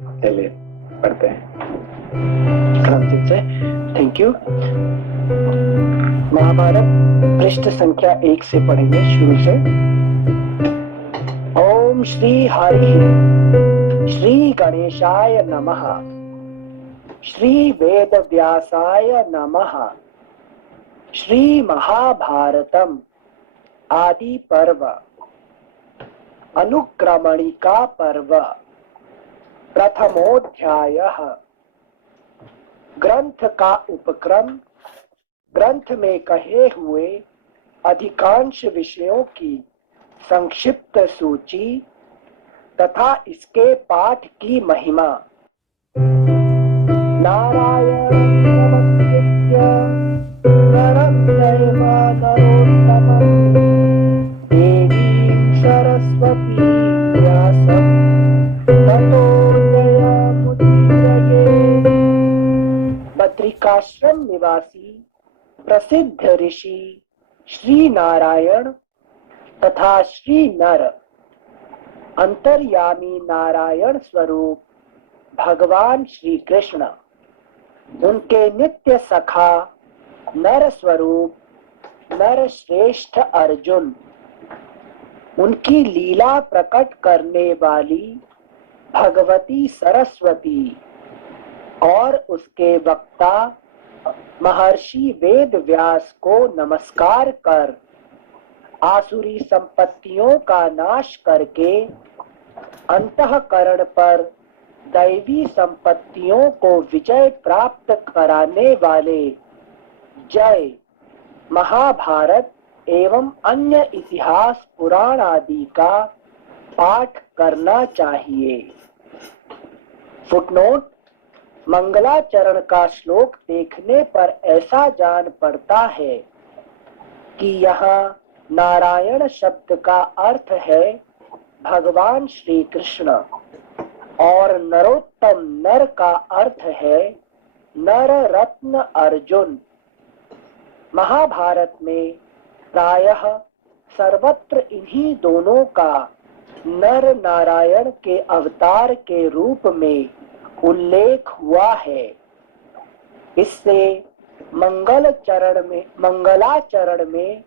चलिए पढ़ते हैं। Thank you. महाभारत पृष्ठ संख्या 1 से पढ़ेंगे शुरू से। ओम श्री हरि श्री गणेशाय नमः। श्री वेद व्यासाय नमः। श्री महाभारतम आदि पर्व अनुक्रमणिका पर्व प्रथमोध्यायः। ग्रंथ का उपक्रम ग्रंथ में कहे हुए अधिकांश विषयों की संक्षिप्त सूची तथा इसके पाठ की महिमा। नारायण नमस्कृत्य नरं चैव नरोत्तमं देवीं सरस्वतीं व्यासं ततो जयमुदीरयेत्। बद्रिकाश्रम निवासी प्रसिद्ध ऋषि श्री नारायण तथा श्री नर अंतर्यामी नारायण स्वरूप भगवान श्री कृष्ण, उनके नित्य सखा नर स्वरूप नर श्रेष्ठ अर्जुन, उनकी लीला प्रकट करने वाली भगवती सरस्वती और उसके वक्ता महर्षि वेद व्यास को नमस्कार कर आसुरी संपत्तियों का नाश करके अंतःकरण पर दैवी संपत्तियों को विजय प्राप्त कराने वाले जय, महाभारत एवं अन्य इतिहास पुराण आदि का पाठ करना चाहिए। फुटनोट: मंगलाचरण का श्लोक देखने पर ऐसा जान पड़ता है कि यहाँ नारायण शब्द का अर्थ है भगवान श्री कृष्ण और नरोत्तम नर का अर्थ है नर रत्न अर्जुन। महाभारत में प्रायः सर्वत्र इन्हीं दोनों का नर नारायण के अवतार के रूप में उल्लेख हुआ है। इससे मंगलाचरण में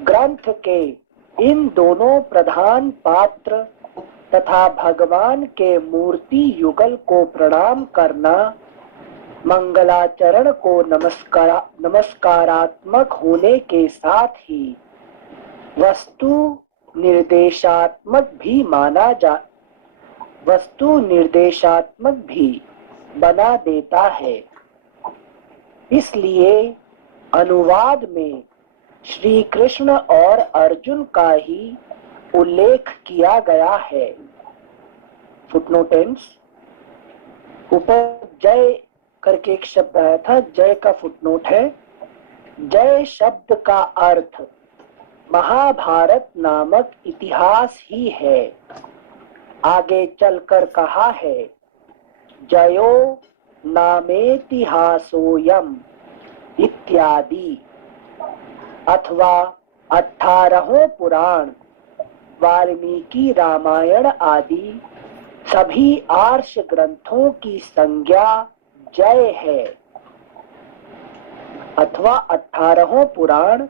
ग्रंथ के इन दोनों प्रधान पात्र तथा भगवान के मूर्ति युगल को प्रणाम करना मंगलाचरण को नमस्कारात्मक होने के साथ ही वस्तु निर्देशात्मक भी बना देता है। इसलिए अनुवाद में श्री कृष्ण और अर्जुन का ही उल्लेख किया गया है। फुटनोटेंस: ऊपर जय करके एक शब्द आया था, जय का फुटनोट है। जय शब्द का अर्थ महाभारत नामक इतिहास ही है। आगे चलकर कहा है जयो नामेतिहासोयम इत्यादि, अथवा 18 पुराण, वाल्मीकि रामायण आदि सभी आर्ष ग्रंथों की संज्ञा जय है। अथवा 18 पुराण,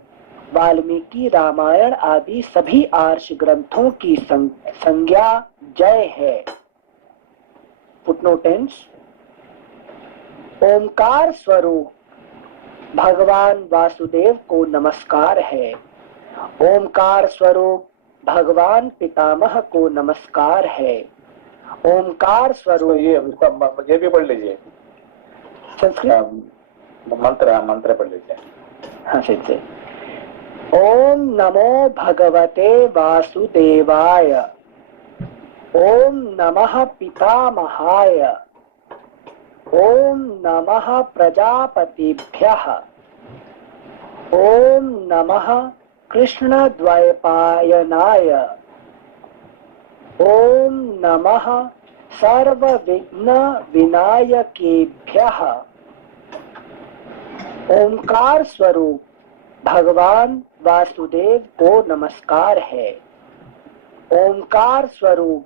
वाल्मीकि रामायण आदि सभी आर्ष ग्रंथों की संज्ञा जय है। फुटनोटेंस: ओमकार स्वरूप भगवान वासुदेव को नमस्कार है। ओमकार स्वरूप भगवान पितामह को नमस्कार है। ओमकार स्वरूप ये भी पढ़ लीजिए संस्कृत मंत्र पढ़ लीजिए। हाँ से ओम नमो भगवते वासुदेवाय। ओम नमः पितामहाय। ओम नमः प्रजापतिभ्यः। ओम नमः कृष्णद्वैपायनाय। ओम नमः सर्वविघ्न विनायकेभ्यः। ओंकार स्वरूप भगवान वासुदेव को नमस्कार है। ओंकार स्वरूप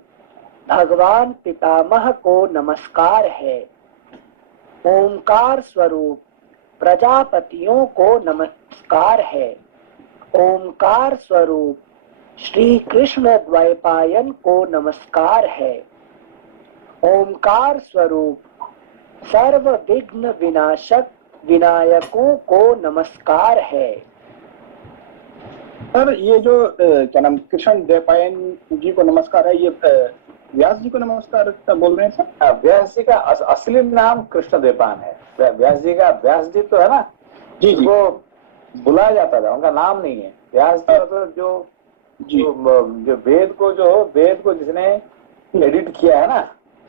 भगवान पितामह को नमस्कार है। ओंकार स्वरूप प्रजापतियों को नमस्कार है। ओंकार स्वरूप श्री कृष्ण द्वैपायन को नमस्कार है। ओंकार स्वरूप सर्व विघ्न विनाशक विनायकों को नमस्कार है। सर ये जो क्या नाम कृष्ण द्वैपायन जी को नमस्कार है, ये व्यास जी को नमस्कार बोल रहे हैं सर? व्यास जी का असली नाम कृष्ण द्वैपायन है। व्यास जी का, व्यास जी तो है ना, जी जी, वो बुलाया जाता था, उनका नाम नहीं है। व्यास जी मतलब जो वेद को जिसने एडिट किया है ना,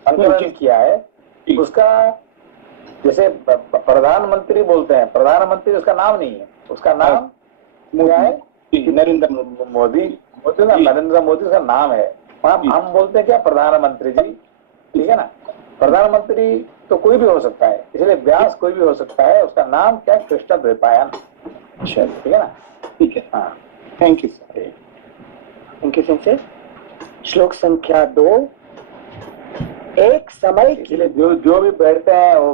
संकलन किया है, उसका जैसे प्रधानमंत्री बोलते हैं, प्रधानमंत्री उसका नाम नहीं है, उसका नाम क्या है? नरेंद्र मोदी। नरेंद्र मोदी उसका नाम है। हम बोलते हैं क्या? प्रधानमंत्री जी, ठीक है ना। प्रधानमंत्री तो कोई भी हो सकता है, इसलिए व्यास कोई भी हो सकता है। उसका नाम क्या है? कृष्ण द्वैपायन। अच्छा, ठीक है ना? ठीक है, हाँ, thank you sir. Thank you sir. श्लोक संख्या 2। एक समय की जो भी बैठते हैं वो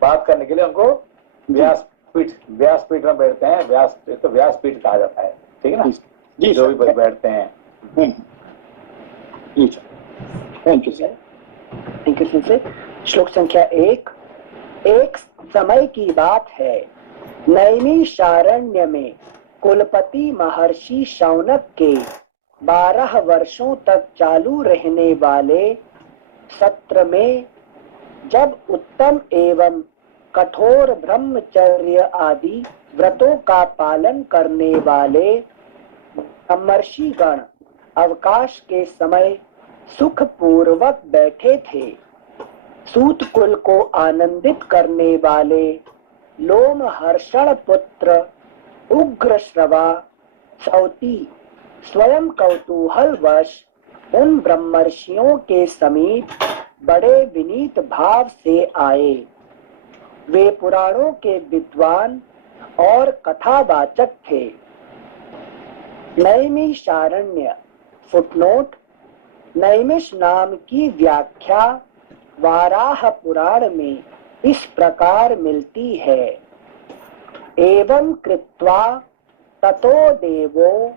बात करने के लिए उनको व्यासपीठ में बैठते हैं। व्यासपीठ कहा जाता है, ठीक है ना जी। जो भी बैठते हैं। Thank you sir. Thank you sir. श्लोक संख्या 1। एक समय की बात है, नैमिषारण्य में कुलपति महर्षि शौनक के 12 वर्षों तक चालू रहने वाले सत्र में, जब उत्तम एवं कठोर ब्रह्मचर्य आदि व्रतों का पालन करने वाले ब्रह्मर्षिगण अवकाश के समय सुख पूर्वक बैठे थे, सूत कुल को आनंदित करने वाले लोमहर्षण पुत्र उग्रश्रवा सौती स्वयं कौतूहलवश उन ब्रह्मर्षियों के समीप बड़े विनीत भाव से आए। वे पुराणों के विद्वान और कथावाचक थे। नैमिषारण्य फुटनोट। नैमिष नाम की व्याख्या वाराह पुराण में इस प्रकार मिलती है। एवं कृत्वा ततो देवो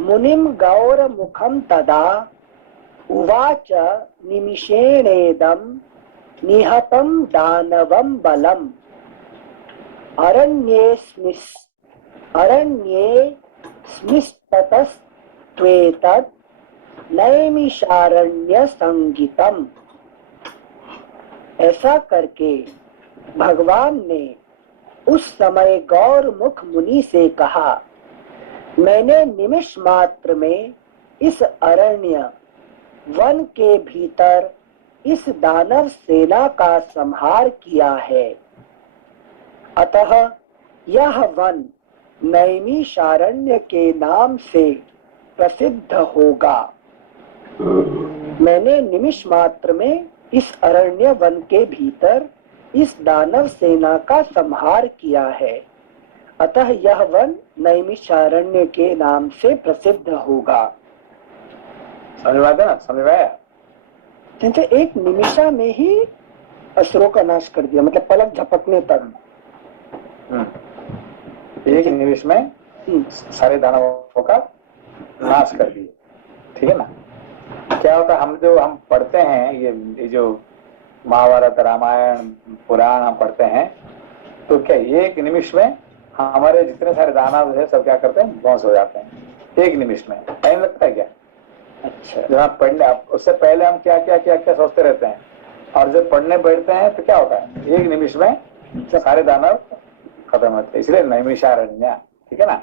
मुनिम गौर मुखम तदा उवाच निमिषेणेदं निहतं दानवं बलम् अरण्येऽस्मिस्ततस्त्वेतत् नैमिषारण्य संगीतम। ऐसा करके भगवान ने उस समय गौरमुख मुनि से कहा, मैंने निमिष मात्र में इस अरण्य वन के भीतर इस दानव सेना का संहार किया है। अतः यह वन नैमिषारण्य के नाम से प्रसिद्ध होगा। मैंने निमिष मात्र में इस अरण्य वन के भीतर इस दानव सेना का संहार किया है, अतः यह वन नैमिषारण्य के नाम से प्रसिद्ध होगा। समझ आया? एक निमिषा में ही असुरों का नाश कर दिया, मतलब पलक झपकने तक। एक निमिष में सारे दानवों का नाश कर दिए, ठीक है ना। क्या होता है, हम पढ़ते हैं ये जो महाभारत रामायण पुराण हम पढ़ते हैं, तो क्या एक निमिष में हमारे जितने सारे दानव है सब क्या करते हैं? ध्वंस हो जाते हैं एक निमिष में। टाइम लगता है क्या? अच्छा, जब आप पढ़ने, उससे पहले हम क्या क्या क्या क्या सोचते रहते हैं, और जब पढ़ने बैठते हैं तो क्या होता है? एक निमिष में सारे दानव खत्म होते हैं। इसलिए नैमिषारण्य, ठीक है ना।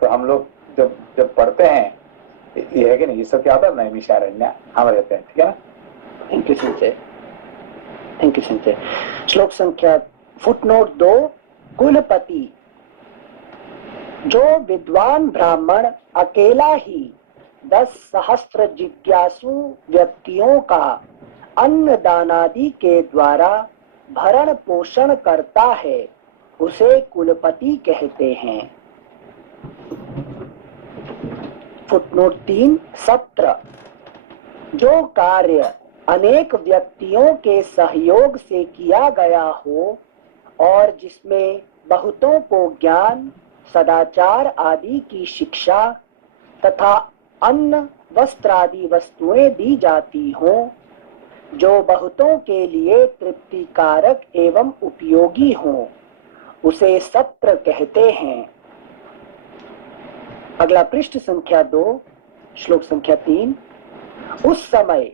तो हम लोग जब पढ़ते हैं, ये है कि नहीं, ये सब क्या होता है? नैमिषारण्य हम रहते हैं, ठीक है ना। Thank you Sanjay. Thank you Sanjay. श्लोक संख्या फुटनोट 2। कुलपति। जो विद्वान ब्राह्मण अकेला ही 10 सहस्त्र जिज्ञासु व्यक्तियों का अन्न दानादि के द्वारा भरण पोषण करता है, उसे कुलपति कहते हैं। फुटनोट 3 सत्र। जो कार्य अनेक व्यक्तियों के सहयोग से किया गया हो और जिसमें बहुतों को ज्ञान, सदाचार आदि की शिक्षा तथा अन्न, वस्त्र आदि वस्तुएं दी जाती हों, जो बहुतों के लिए तृप्तिकारक एवं उपयोगी हों, उसे सत्र कहते हैं। अगला पृष्ठ संख्या 2, श्लोक संख्या 3। उस समय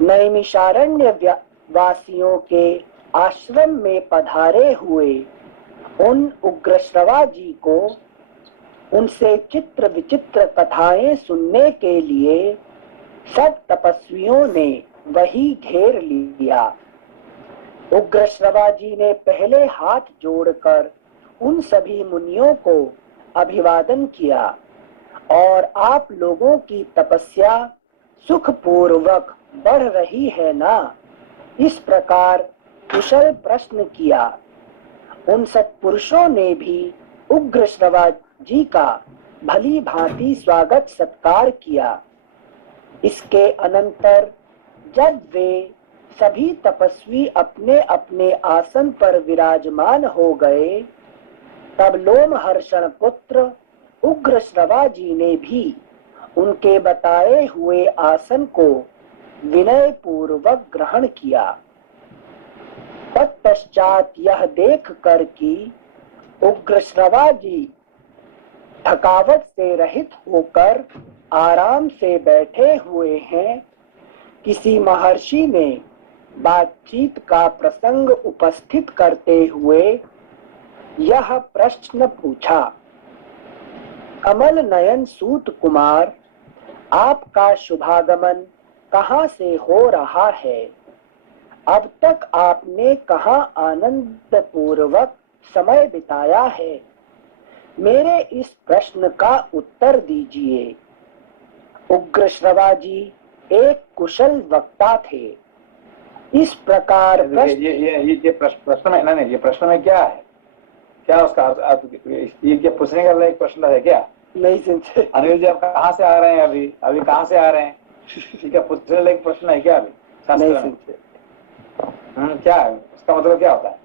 नैमिषारण्य वासियों के आश्रम में पधारे हुए उन उग्रश्रवा जी को उनसे चित्र विचित्र कथाएं सुनने के लिए सब तपस्वियों ने वही घेर लिया। उग्रश्रवा जी ने पहले हाथ जोड़कर उन सभी मुनियों को अभिवादन किया और आप लोगों की तपस्या सुखपूर्वक बढ़ रही है ना, इस प्रकार कुशल प्रश्न किया। उन सत्पुरुषों ने भी उग्रश्रवा जी का भली भांति स्वागत सत्कार किया। इसके अनंतर जब वे सभी तपस्वी अपने अपने आसन पर विराजमान हो गए, तब लोमहर्षण पुत्र उग्रश्रवा जी ने भी उनके बताए हुए आसन को विनय पूर्वक ग्रहण किया। तत्पश्चात यह देख कर कि उग्रश्रवा जी थकावट से रहित होकर आराम से बैठे हुए हैं, किसी महर्षि ने बातचीत का प्रसंग उपस्थित करते हुए यह प्रश्न पूछा, कमल नयन सूत कुमार, आपका शुभागमन कहाँ से हो रहा है? अब तक आपने कहाँ आनंद पूर्वक समय बिताया है? मेरे इस प्रश्न का उत्तर दीजिए। उग्रश्रवा जी एक कुशल वक्ता थे। इस प्रकार ये प्रश्न में नहीं, ये प्रश्न में क्या है, क्या उसका ये क्या पूछने का एक प्रश्न है क्या? नहीं समझे। अनिल जी आप कहाँ से आ रहे हैं? अभी कहाँ से आ रहे हैं? क्या पूछने लायक प्रश्न है क्या? अभी नहीं समझे। क्या है उसका मतलब, क्या होता है?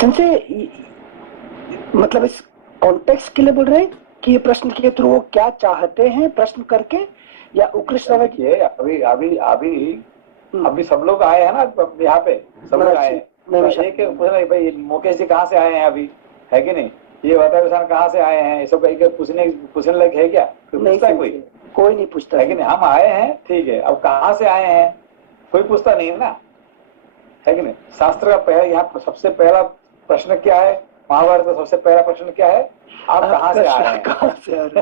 समझे, मतलब इस कॉन्टेक्स्ट के लिए बोल रहे हैं कि ये प्रश्न के थ्रू वो क्या चाहते हैं प्रश्न करके, या उग्रश्रवा जी? अभी सब लोग आए हैं ना यहाँ पे, सब लोग आए हैं। एक पूछना भाई मुकेश जी कहाँ से आए हैं अभी, है कि नहीं? ये बता किसान कहाँ से आए हैं, सब पूछने लायक है क्या? पूछता है कोई नहीं पूछता है कि नहीं? हम आए हैं, ठीक है, अब कहाँ से आए हैं कोई पूछता नहीं है ना, है कि नहीं? शास्त्र का पहला यहाँ सबसे पहला प्रश्न क्या है? महाभारत का सबसे पहला प्रश्न क्या है? आप कहाँ से आ रहे हैं? कहाँ से आ रहे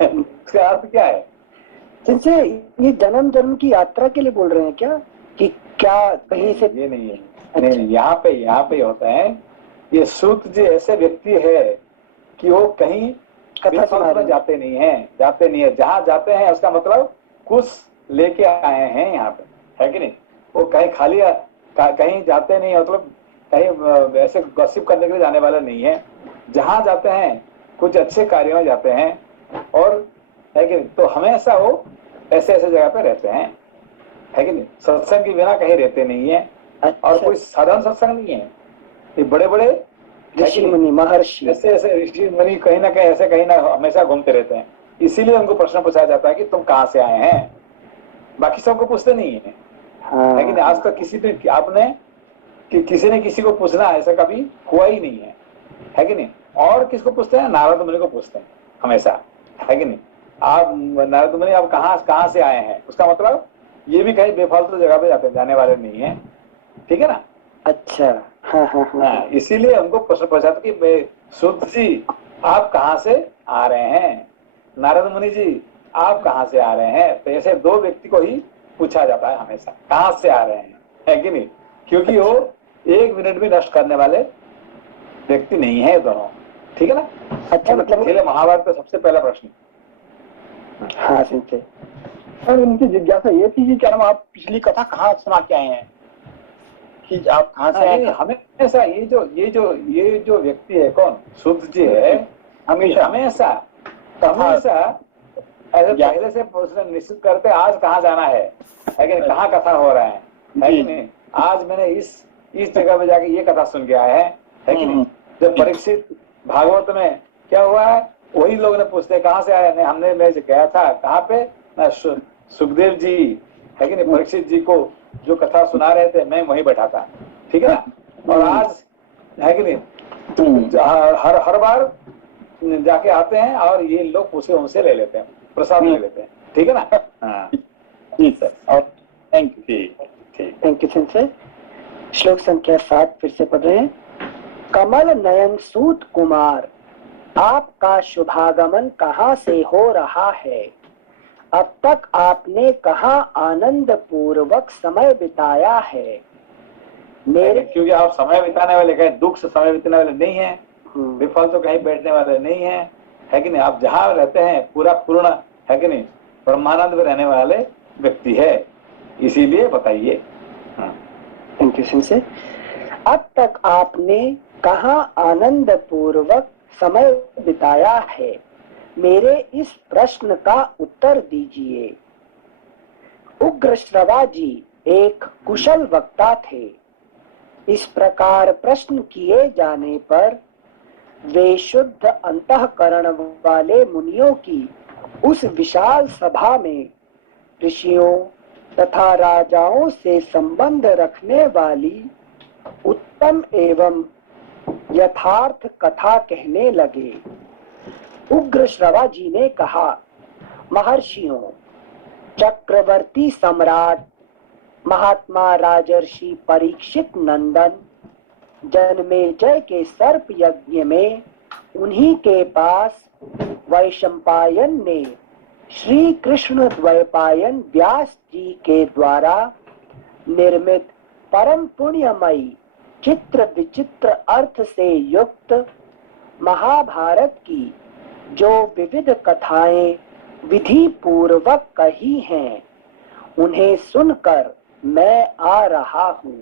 हैं? उसका अर्थ क्या है? जैसे ये जन्म जन्म की यात्रा के लिए बोल रहे हैं क्या, कि क्या कहीं से? ये नहीं है। नहीं, यहाँ पे होता है, ये सूत जी ऐसे व्यक्ति है कि वो कहीं कथा सुना जाते नहीं है। जहाँ जाते हैं उसका मतलब कुछ लेके आए हैं यहाँ पे, है कि नहीं? वो कहीं खाली कहीं जाते नहीं, मतलब कहीं ऐसे गॉसिप करने के लिए जाने वाला नहीं है। जहाँ जाते हैं कुछ अच्छे कार्यों में जाते हैं, और है कि नहीं? तो हमेशा वो ऐसे जगह पे रहते हैं, है कि नहीं? सत्संग के बिना कहीं रहते नहीं है। और कोई साधारण सत्संग नहीं है, ये बड़े बड़े ऋषि मुनि महर्षि ऐसे ऋषि मुनि कहीं ना कहीं ऐसे कहीं ना हमेशा घूमते रहते हैं। इसीलिए उनको प्रश्न पूछा जाता है कि तुम कहाँ से आए हैं। बाकी सबको पूछते नहीं है, है कि नहीं? आज तक किसी भी आपने कि किसी ने किसी को पूछना ऐसा कभी हुआ ही नहीं है कि नहीं? और किसको पूछते हैं? नारद मुनि को पूछते हैं हमेशा, है कि नहीं? आप नारद मुनि आप कहाँ से आए हैं, उसका मतलब ये भी कहीं बेफालतू जगह पे जाने वाले नहीं है, ठीक है ना? अच्छा, हाँ। इसीलिए हमको प्रश्न पूछा था कि सूत जी आप कहाँ से आ रहे हैं, नारद मुनि जी आप कहाँ से आ रहे हैं। तो ऐसे दो व्यक्ति को ही पूछा जाता है हमेशा, कहाँ से आ रहे हैं, है कि नहीं? क्योंकि वो एक मिनट भी नष्ट करने वाले व्यक्ति नहीं है दोनों, ठीक है ना? अच्छा, मतलब महाभारत का सबसे पहला प्रश्न। हाँ समझे। सर उनकी जिज्ञासा ये थी कि क्या आप पिछली कथा कहाँ सुना के आए हैं, कि आप कहाँ से आए? हमेशा ये जो व्यक्ति है, कौन? सूत जी है, हमेशा हमेशा ऐसे या- पहले से उसने निश्चित करते आज कहाँ जाना है कि नहीं, कहाँ कथा हो रहा है कि जी। नहीं, आज मैंने इस जगह पे जाके ये कथा सुन के आया है कि नहीं। जब परीक्षित भागवत में क्या हुआ है, वही लोग ने पूछते हैं कहाँ से आए, नहीं हमने मैं गया था कहाँ पे ना सुखदेव जी है कि नहीं, परीक्षित जी को जो कथा सुना रहे थे मैं वहीं बैठा था, ठीक है ना। और आज है कि नहीं, हर बार जाके आते हैं और ये लोग उसे उनसे ले लेते हैं, प्रसाद ले लेते हैं, ठीक है ना। हाँ जी सर, और थैंक यू। ठीक। Thank you sensei. श्लोक संख्या 7 फिर से पढ़ रहे हैं। कमल नयन सूत कुमार, आपका शुभागमन कहाँ से हो रहा है? अब तक आपने कहाँ आनंद पूर्वक समय बिताया है? मेरे क्योंकि आप समय बिताने वाले कहीं दुख से समय बिताने वाले नहीं है, बेफालतू तो कहीं बैठने वाले नहीं है कि नहीं। आप जहाँ रहते हैं पूरा पूर्ण है कि नहीं ब्रह्मानंद में रहने वाले व्यक्ति है, इसीलिए बताइए। Thank you sensei. अब तक आपने कहाँ आनंद पूर्वक समय बिताया है? मेरे इस प्रश्न का उत्तर दीजिए। उग्र श्रवा जी एक कुशल वक्ता थे। इस प्रकार प्रश्न किए जाने पर वे शुद्ध अंतःकरण वाले मुनियों की उस विशाल सभा में ऋषियों तथा राजाओं से संबंध रखने वाली उत्तम एवं यथार्थ कथा कहने लगे। उग्र श्रवा जी ने कहा, महर्षियों, चक्रवर्ती सम्राट महात्मा राजर्षि परीक्षित नंदन जन्मेजय के सर्प यज्ञ में उन्हीं के पास वैशंपायन ने श्री कृष्ण द्वैपायन व्यास जी के द्वारा निर्मित परम पुण्यमयी चित्र विचित्र अर्थ से युक्त महाभारत की जो विविध कथाएं विधि पूर्वक कही हैं, उन्हें सुनकर मैं आ रहा हूँ।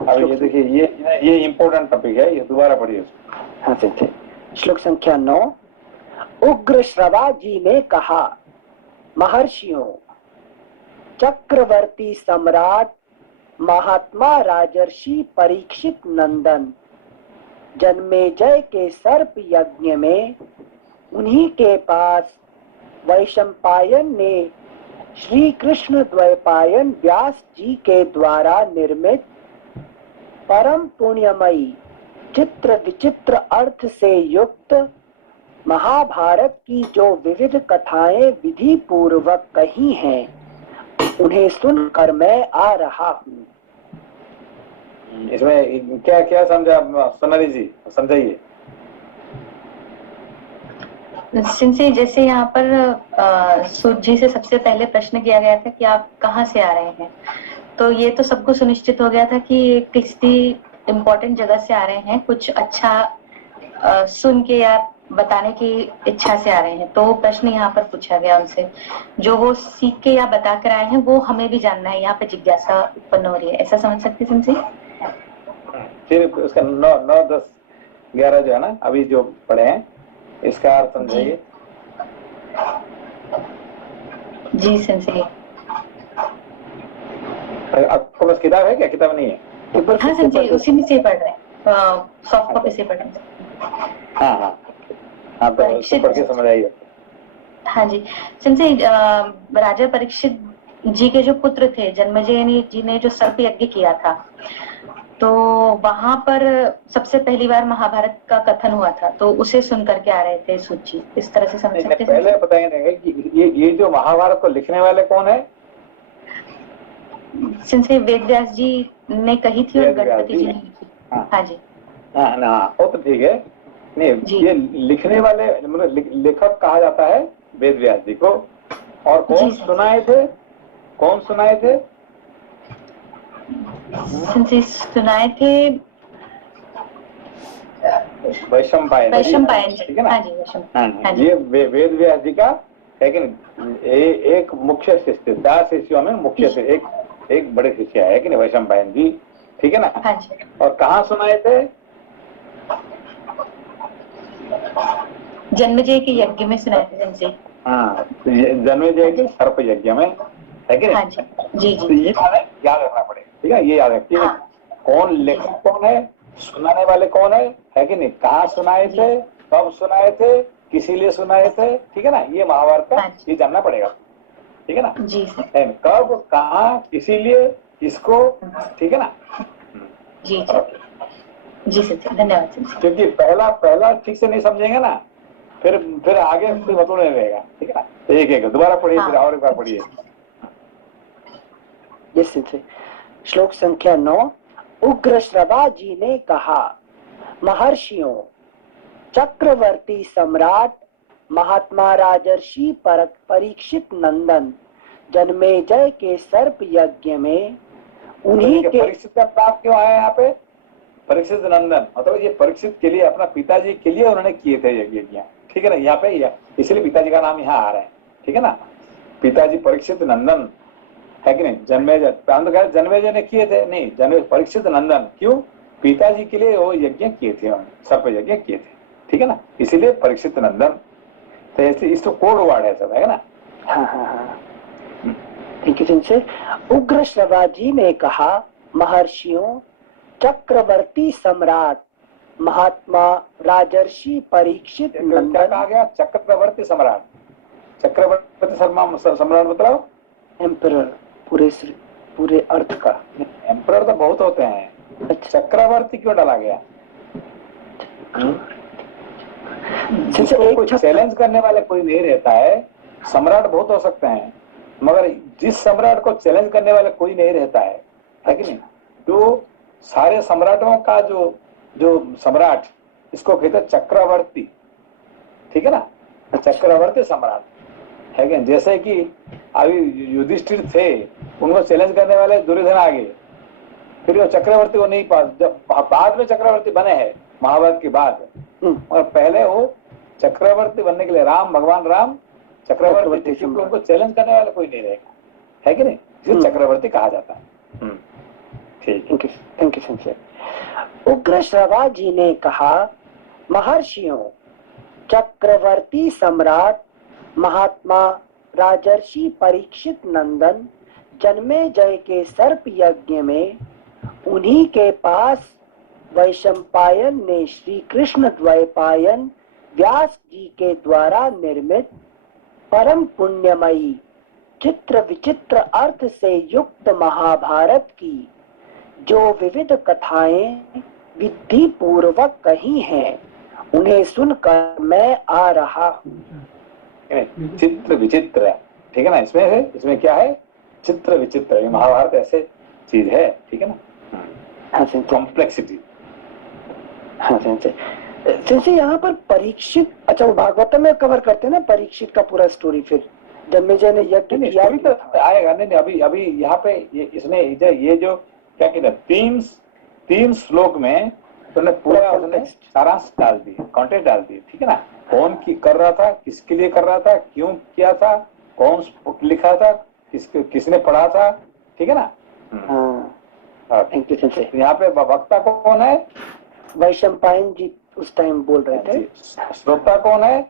अब ये देखिए, ये इम्पोर्टेंट टॉपिक है, ये दोबारा पढ़िए। हाँ सही। श्लोक संख्या 9। उग्र श्रवा जी ने कहा, महर्षियों, चक्रवर्ती सम्राट महात्मा राजर्षि परीक्षित नंदन जन्मेजय के सर्प यज्ञ में उन्हीं के पास वैशंपायन ने श्री कृष्ण द्वैपायन व्यास जी के द्वारा निर्मित परम पुण्यमयी चित्र विचित्र अर्थ से युक्त महाभारत की जो विविध कथाएं विधि पूर्वक कही हैं, उन्हें सुनकर मैं आ रहा हूँ। इसमें क्या क्या समझा सोनाली जी, समझाइए। सिंसे जैसे यहाँ पर सूत जी से सबसे पहले प्रश्न किया गया था कि आप कहाँ से आ रहे हैं, तो ये तो सबको सुनिश्चित हो गया था कि किसी इम्पोर्टेंट जगह से आ रहे हैं, कुछ अच्छा सुन के या बताने की इच्छा से आ रहे हैं। तो प्रश्न यहाँ पर पूछा गया उनसे, जो वो सीख के या बता कर आए हैं वो हमें भी जानना है, यहाँ पे जिज्ञासा उत्पन्न हो रही है, ऐसा समझ सकते हैं सिंसे। फिर उसका 9, 10, 11 जो है ना अभी जो पढ़े हैं, इसका अर्थ समझाइए। जी सिंसे। आपको बस किताब है क्या, किताब नहीं है? हाँ सिंसे, उसी में से पढ़ रहे हैं, सॉफ्ट कॉपी से पढ़ रहे हैं। हाँ, तो उसको पढ़ के समझ आइए। हाँ जी सिंसे, राजा परीक्षित जी के जो पुत्र थे जन्मेजय जी ने जो सर्प यज्ञ किया था, तो वहां पर सबसे पहली बार महाभारत का कथन हुआ था, तो उसे सुन करके आ रहे थे सूत जी, इस तरह से समझ सकते हैं। पहले बताएंगे कि ये जो महाभारत को लिखने वाले कौन है? सिंसे वेद व्यास जी ने कही थी और गणपति जी ने लिखी। हाँ जी। हाँ, वो तो ठीक है। नहीं, ये लिखने वाले मतलब लेखक कहा जाता है वेद व्यास जी को। और कौन सुनाए थे? कौन सुनाए थे? सुनाए थे वैशंपायन, ठीक है ना। हाँ, ये वेद व्यास जी का, लेकिन एक मुख्य शिष्य, 4 शिष्यों में मुख्य से एक बड़े शिष्य है कि नहीं, वैशंपायन जी, ठीक है ना। हाँ जी। और कहाँ सुनाए थे? जन्मेजय के यज्ञ में सुनाए थे जिनसे। हाँ, जन्मेजय के सर्प यज्ञ में, है कि हाँ नहीं? जी जी तो जी। ये याद रखना पड़ेगा, ठीक है? ये याद रखिए हाँ। कौन लेखक कौन है, सुनाने वाले कौन है कि नहीं, कहाँ सुनाए थे, कब सुनाए थे, किसी लिए सुनाए थे, ठीक है ना? ये महाभारत का हाँ। ये जानना पड़ेगा, ठीक है ना? जी सर। कब, कहाँ, किसी लिए, किसको, ठीक है ना? जी जी सर, धन्यवाद सर। क्योंकि पहला ठीक से नहीं समझेंगे ना, फिर आगे कोई मतलब नहीं रहेगा, ठीक है ना? एक एक दोबारा पढ़िए, फिर और एक बार पढ़िए। श्लोक संख्या 9। उग्रश्रवा जी ने कहा, महर्षियों, चक्रवर्ती सम्राट महात्मा राजर्षि परीक्षित नंदन जन्मेजय के सर्प यज्ञ में उन्हीं के परीक्षित का नाम क्यों आया यहाँ पे? परीक्षित नंदन मतलब ये परीक्षित के लिए, अपना पिताजी के लिए उन्होंने किए थे यज्ञ, ठीक है ना? यहाँ पे इसलिए पिताजी का नाम यहाँ आ रहा है, ठीक है ना? पिताजी परीक्षित नंदन, है कि नहीं? जन्मेजय, जन्मेजय ने किए थे नहीं, जन्मे परीक्षित नंदन, क्यों? पिताजी के लिए वो यज्ञ किए थे, सर्प यज्ञ किए थे, ठीक है ना? इसीलिए परीक्षित नंदन। तो ऐसे इसको कोड वर्ड है सब, है ना? हाँ। ठीक है से उग्रश्रवा जी ने कहा, महर्षियों, चक्रवर्ती सम्राट महात्मा राजर्षि परीक्षित नंदन। क्या कहा गया? चक्रवर्ती सम्राट। चक्रवर्ती सम्राट मतलब एम्परर, पूरे अर्थ का। एम्परर तो बहुत होते हैं, चक्रवर्ती क्यों डाला गया? कोई चैलेंज करने वाले कोई नहीं रहता है, सम्राट बहुत हो सकते हैं, मगर जिस सम्राट को चैलेंज करने वाले कोई नहीं रहता है कि नहीं? तो सारे सम्राटों का जो सम्राट, इसको कहते हैं चक्रवर्ती, ठीक है ना? चक्रवर्ती सम्राट, है कि? जैसे कि अभी युधिष्ठिर थे, उनको चैलेंज करने वाले दुर्योधन आ गए, फिर वो चक्रवर्ती को नहीं पास, जब बाद में चक्रवर्ती बने हैं महाभारत के बाद, और पहले वो चक्रवर्ती बनने के लिए भगवान राम चक्रवर्ती थे, क्योंकि उनको चैलेंज करने वाले कोई नहीं रहेगा, है कि नहीं? इसलिए चक्रवर्ती कहा जाता है। ठीक, थैंक यू संजय। उग्रश्रवा जी ने कहा, महर्षियों, चक्रवर्ती सम्राट महात्मा राजर्षि परीक्षित नंदन जन्मेजय के सर्प यज्ञ में उन्हीं के पास वैशंपायन ने श्री कृष्ण द्वैपायन व्यास जी के द्वारा निर्मित परम पुण्यमयी चित्र विचित्र अर्थ से युक्त महाभारत की जो विविध कथाएं विधि पूर्वक कही हैं, उन्हें सुनकर मैं आ रहा हूँ। चित्र विचित्र, ठीक है ना? इसमें क्या है? चित्र विचित्र। ये महाभारत ऐसे चीज है, ठीक है ना? कॉम्प्लेक्सिटी। हाँ जैसे यहाँ पर परीक्षित, अच्छा वो भागवतम में कवर करते हैं ना परीक्षित का पूरा स्टोरी, फिर जन्मेजय ने यज्ञ किया तो आएगा नहीं, अभी यहाँ पे इसने ये जो क्या कहते हैं, तीन श्लोक में तुमने पूरा उसने सारांश डाल दिया, कॉन्टेक्स्ट डाल दिया, ठीक है ना? कौन की कर रहा था, किसके लिए कर रहा था, क्यों किया था, कौन लिखा था, किसने पढ़ा था, ठीक है ना? यहाँ पे वक्ता कौन है? वैशंपायन जी उस टाइम बोल रहे थे। श्रोता कौन है?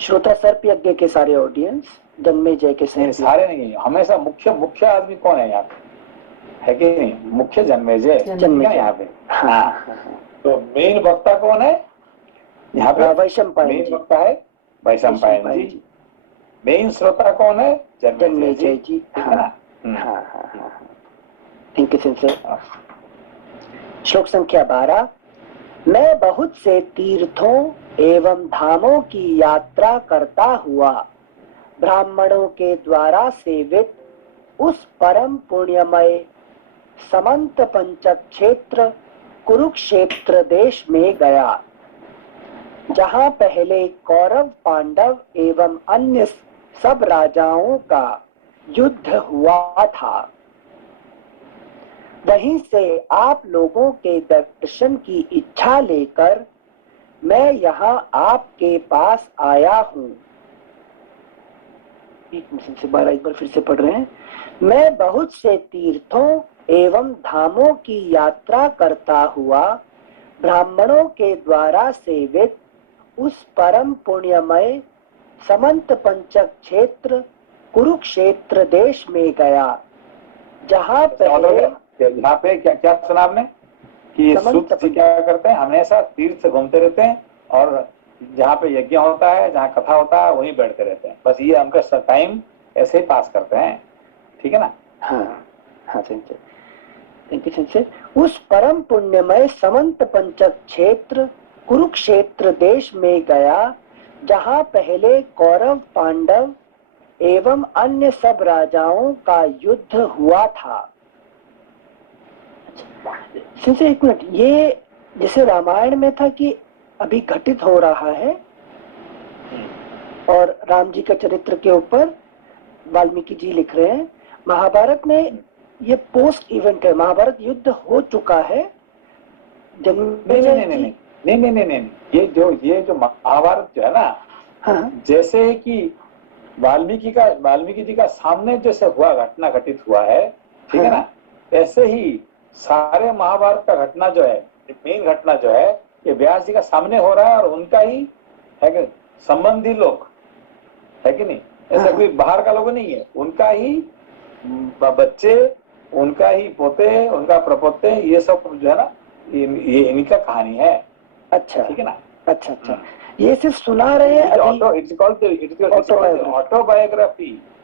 श्रोता सर्प यज्ञ के सारे ऑडियंस, जन्मेजय के सारे नहीं, हमेशा मुख्य आदमी कौन है यहाँ पे, है कि नहीं? मुख्य जन्मेजय यहाँ पे। हाँ, तो मेन वक्ता कौन है यहाँ पे? वैशंपायन। मेन वक्ता है वैशंपायन जी। मेन श्रोता कौन है? जन्मेजय जी, ठीक है ना? Thank you sir. श्लोक संख्या 12। मैं बहुत से तीर्थों एवं धामों की यात्रा करता हुआ ब्राह्मणों के द्वारा सेवित उस परम पुण्यमय समंत पंचक क्षेत्र कुरुक्षेत्र देश में गया, जहां पहले कौरव पांडव एवं अन्य सब राजाओं का युद्ध हुआ था। वहीं से आप लोगों के दर्शन की इच्छा लेकर मैं यहाँ आपके पास आया हूँ। एक बार फिर से पढ़ रहे हैं। मैं बहुत से तीर्थों एवं धामों की यात्रा करता हुआ ब्राह्मणों के द्वारा सेवित उस परम पुण्यमय समंत पंचक क्षेत्र कुरुक्षेत्र देश में गया, जहाँ पहले यहाँ पे क्या क्या सुना आपने कि सूत जी क्या करते हैं, हमेशा तीर्थ से घूमते रहते हैं और जहाँ पे यज्ञ होता है, जहाँ कथा होता है, वहीं बैठते रहते हैं। बस ये उनका टाइम ऐसे ही पास करते हैं, ठीक है ना। हाँ हाँ संजय, थैंक यू संजय। उस परम पुण्यमय समंत पंचक क्षेत्र कुरुक्षेत्र देश में गया, जहाँ पहले कौरव पांडव एवं अन्य सब राजाओं का युद्ध हुआ था। संजय एक मिनट, ये जैसे रामायण में था कि अभी घटित हो रहा है और राम जी का चरित्र के ऊपर वाल्मीकि जी लिख रहे हैं। महाभारत में ये पोस्ट इवेंट है, महाभारत युद्ध हो चुका है। नहीं, ये जो महाभारत जो है ना, हाँ, जैसे कि वाल्मीकि जी का सामने जैसे हुआ घटना घटित हुआ है, ठीक है ना, ऐसे ही सारे महाभारत का घटना जो है, मेन घटना जो है, ये व्यास जी का सामने हो रहा है और उनका ही है कि संबंधी लोग है कि नहीं, ऐसा कोई बाहर का लोग नहीं है, उनका ही बच्चे, उनका ही पोते, उनका प्रपोते, ये सब जो है ना, ये इनका कहानी है। अच्छा, ठीक है ना। अच्छा अच्छा, ये सिर्फ सुना रहे हैं अभी। It's called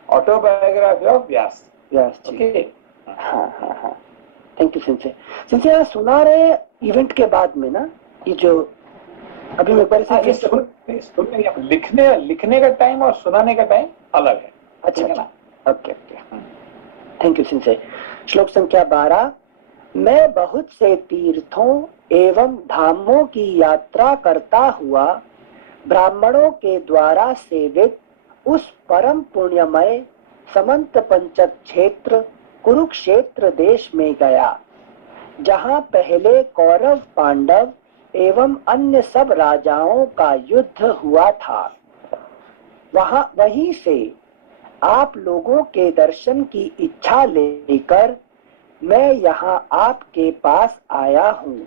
autobiography of Vyas. Okay, हाँ हाँ हाँ, थैंक यू संजय। संजय यहाँ सुना रहे हैं इवेंट के बाद में ना, ये जो अभी मैं लिखने का टाइम और सुनाने का टाइम अलग है। अच्छा अच्छा, okay okay, thank you Sanjay. श्लोक संख्या 12। मैं बहुत से तीर्थों एवं धामों की यात्रा करता हुआ ब्राह्मणों के द्वारा सेवित उस परम पुण्यमय समंत पंचक क्षेत्र कुरुक्षेत्र देश में गया, जहाँ पहले कौरव पांडव एवं अन्य सब राजाओं का युद्ध हुआ था। वहीं से आप लोगों के दर्शन की इच्छा लेकर मैं यहाँ आपके पास आया हूँ।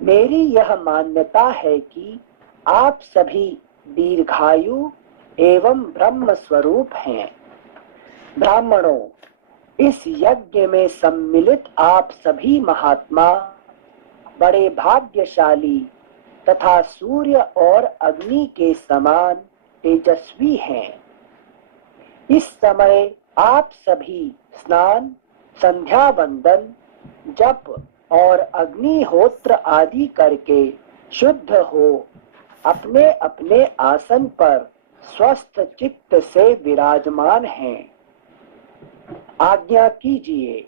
मेरी यह मान्यता है कि आप सभी दीर्घायु एवं ब्रह्म स्वरूप हैं। ब्राह्मणों, इस यज्ञ में सम्मिलित आप सभी महात्मा बड़े भाग्यशाली तथा सूर्य और अग्नि के समान तेजस्वी हैं। इस समय आप सभी स्नान, संध्या वंदन, जप और अग्निहोत्र आदि करके शुद्ध हो अपने अपने आसन पर स्वस्थ चित्त से विराजमान हैं। आज्ञा कीजिए,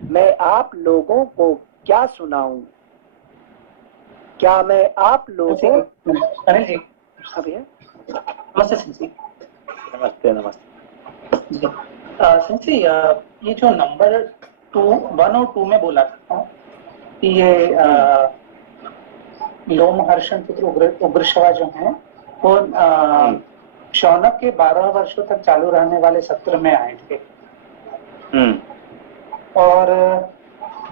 मैं आप लोगों को क्या सुनाऊं? क्या मैं आप लोगों अनिल जी, भैया नमस्ते संसी। नमस्ते नमस्ते संसी, ये जो नंबर 1 और 2 में बोला था कि ये लोमहर्षण पुत्र उग्रश्रवा जो हैं वो शौनक के 12 वर्षों तक चालू रहने वाले सत्र में आए थे। और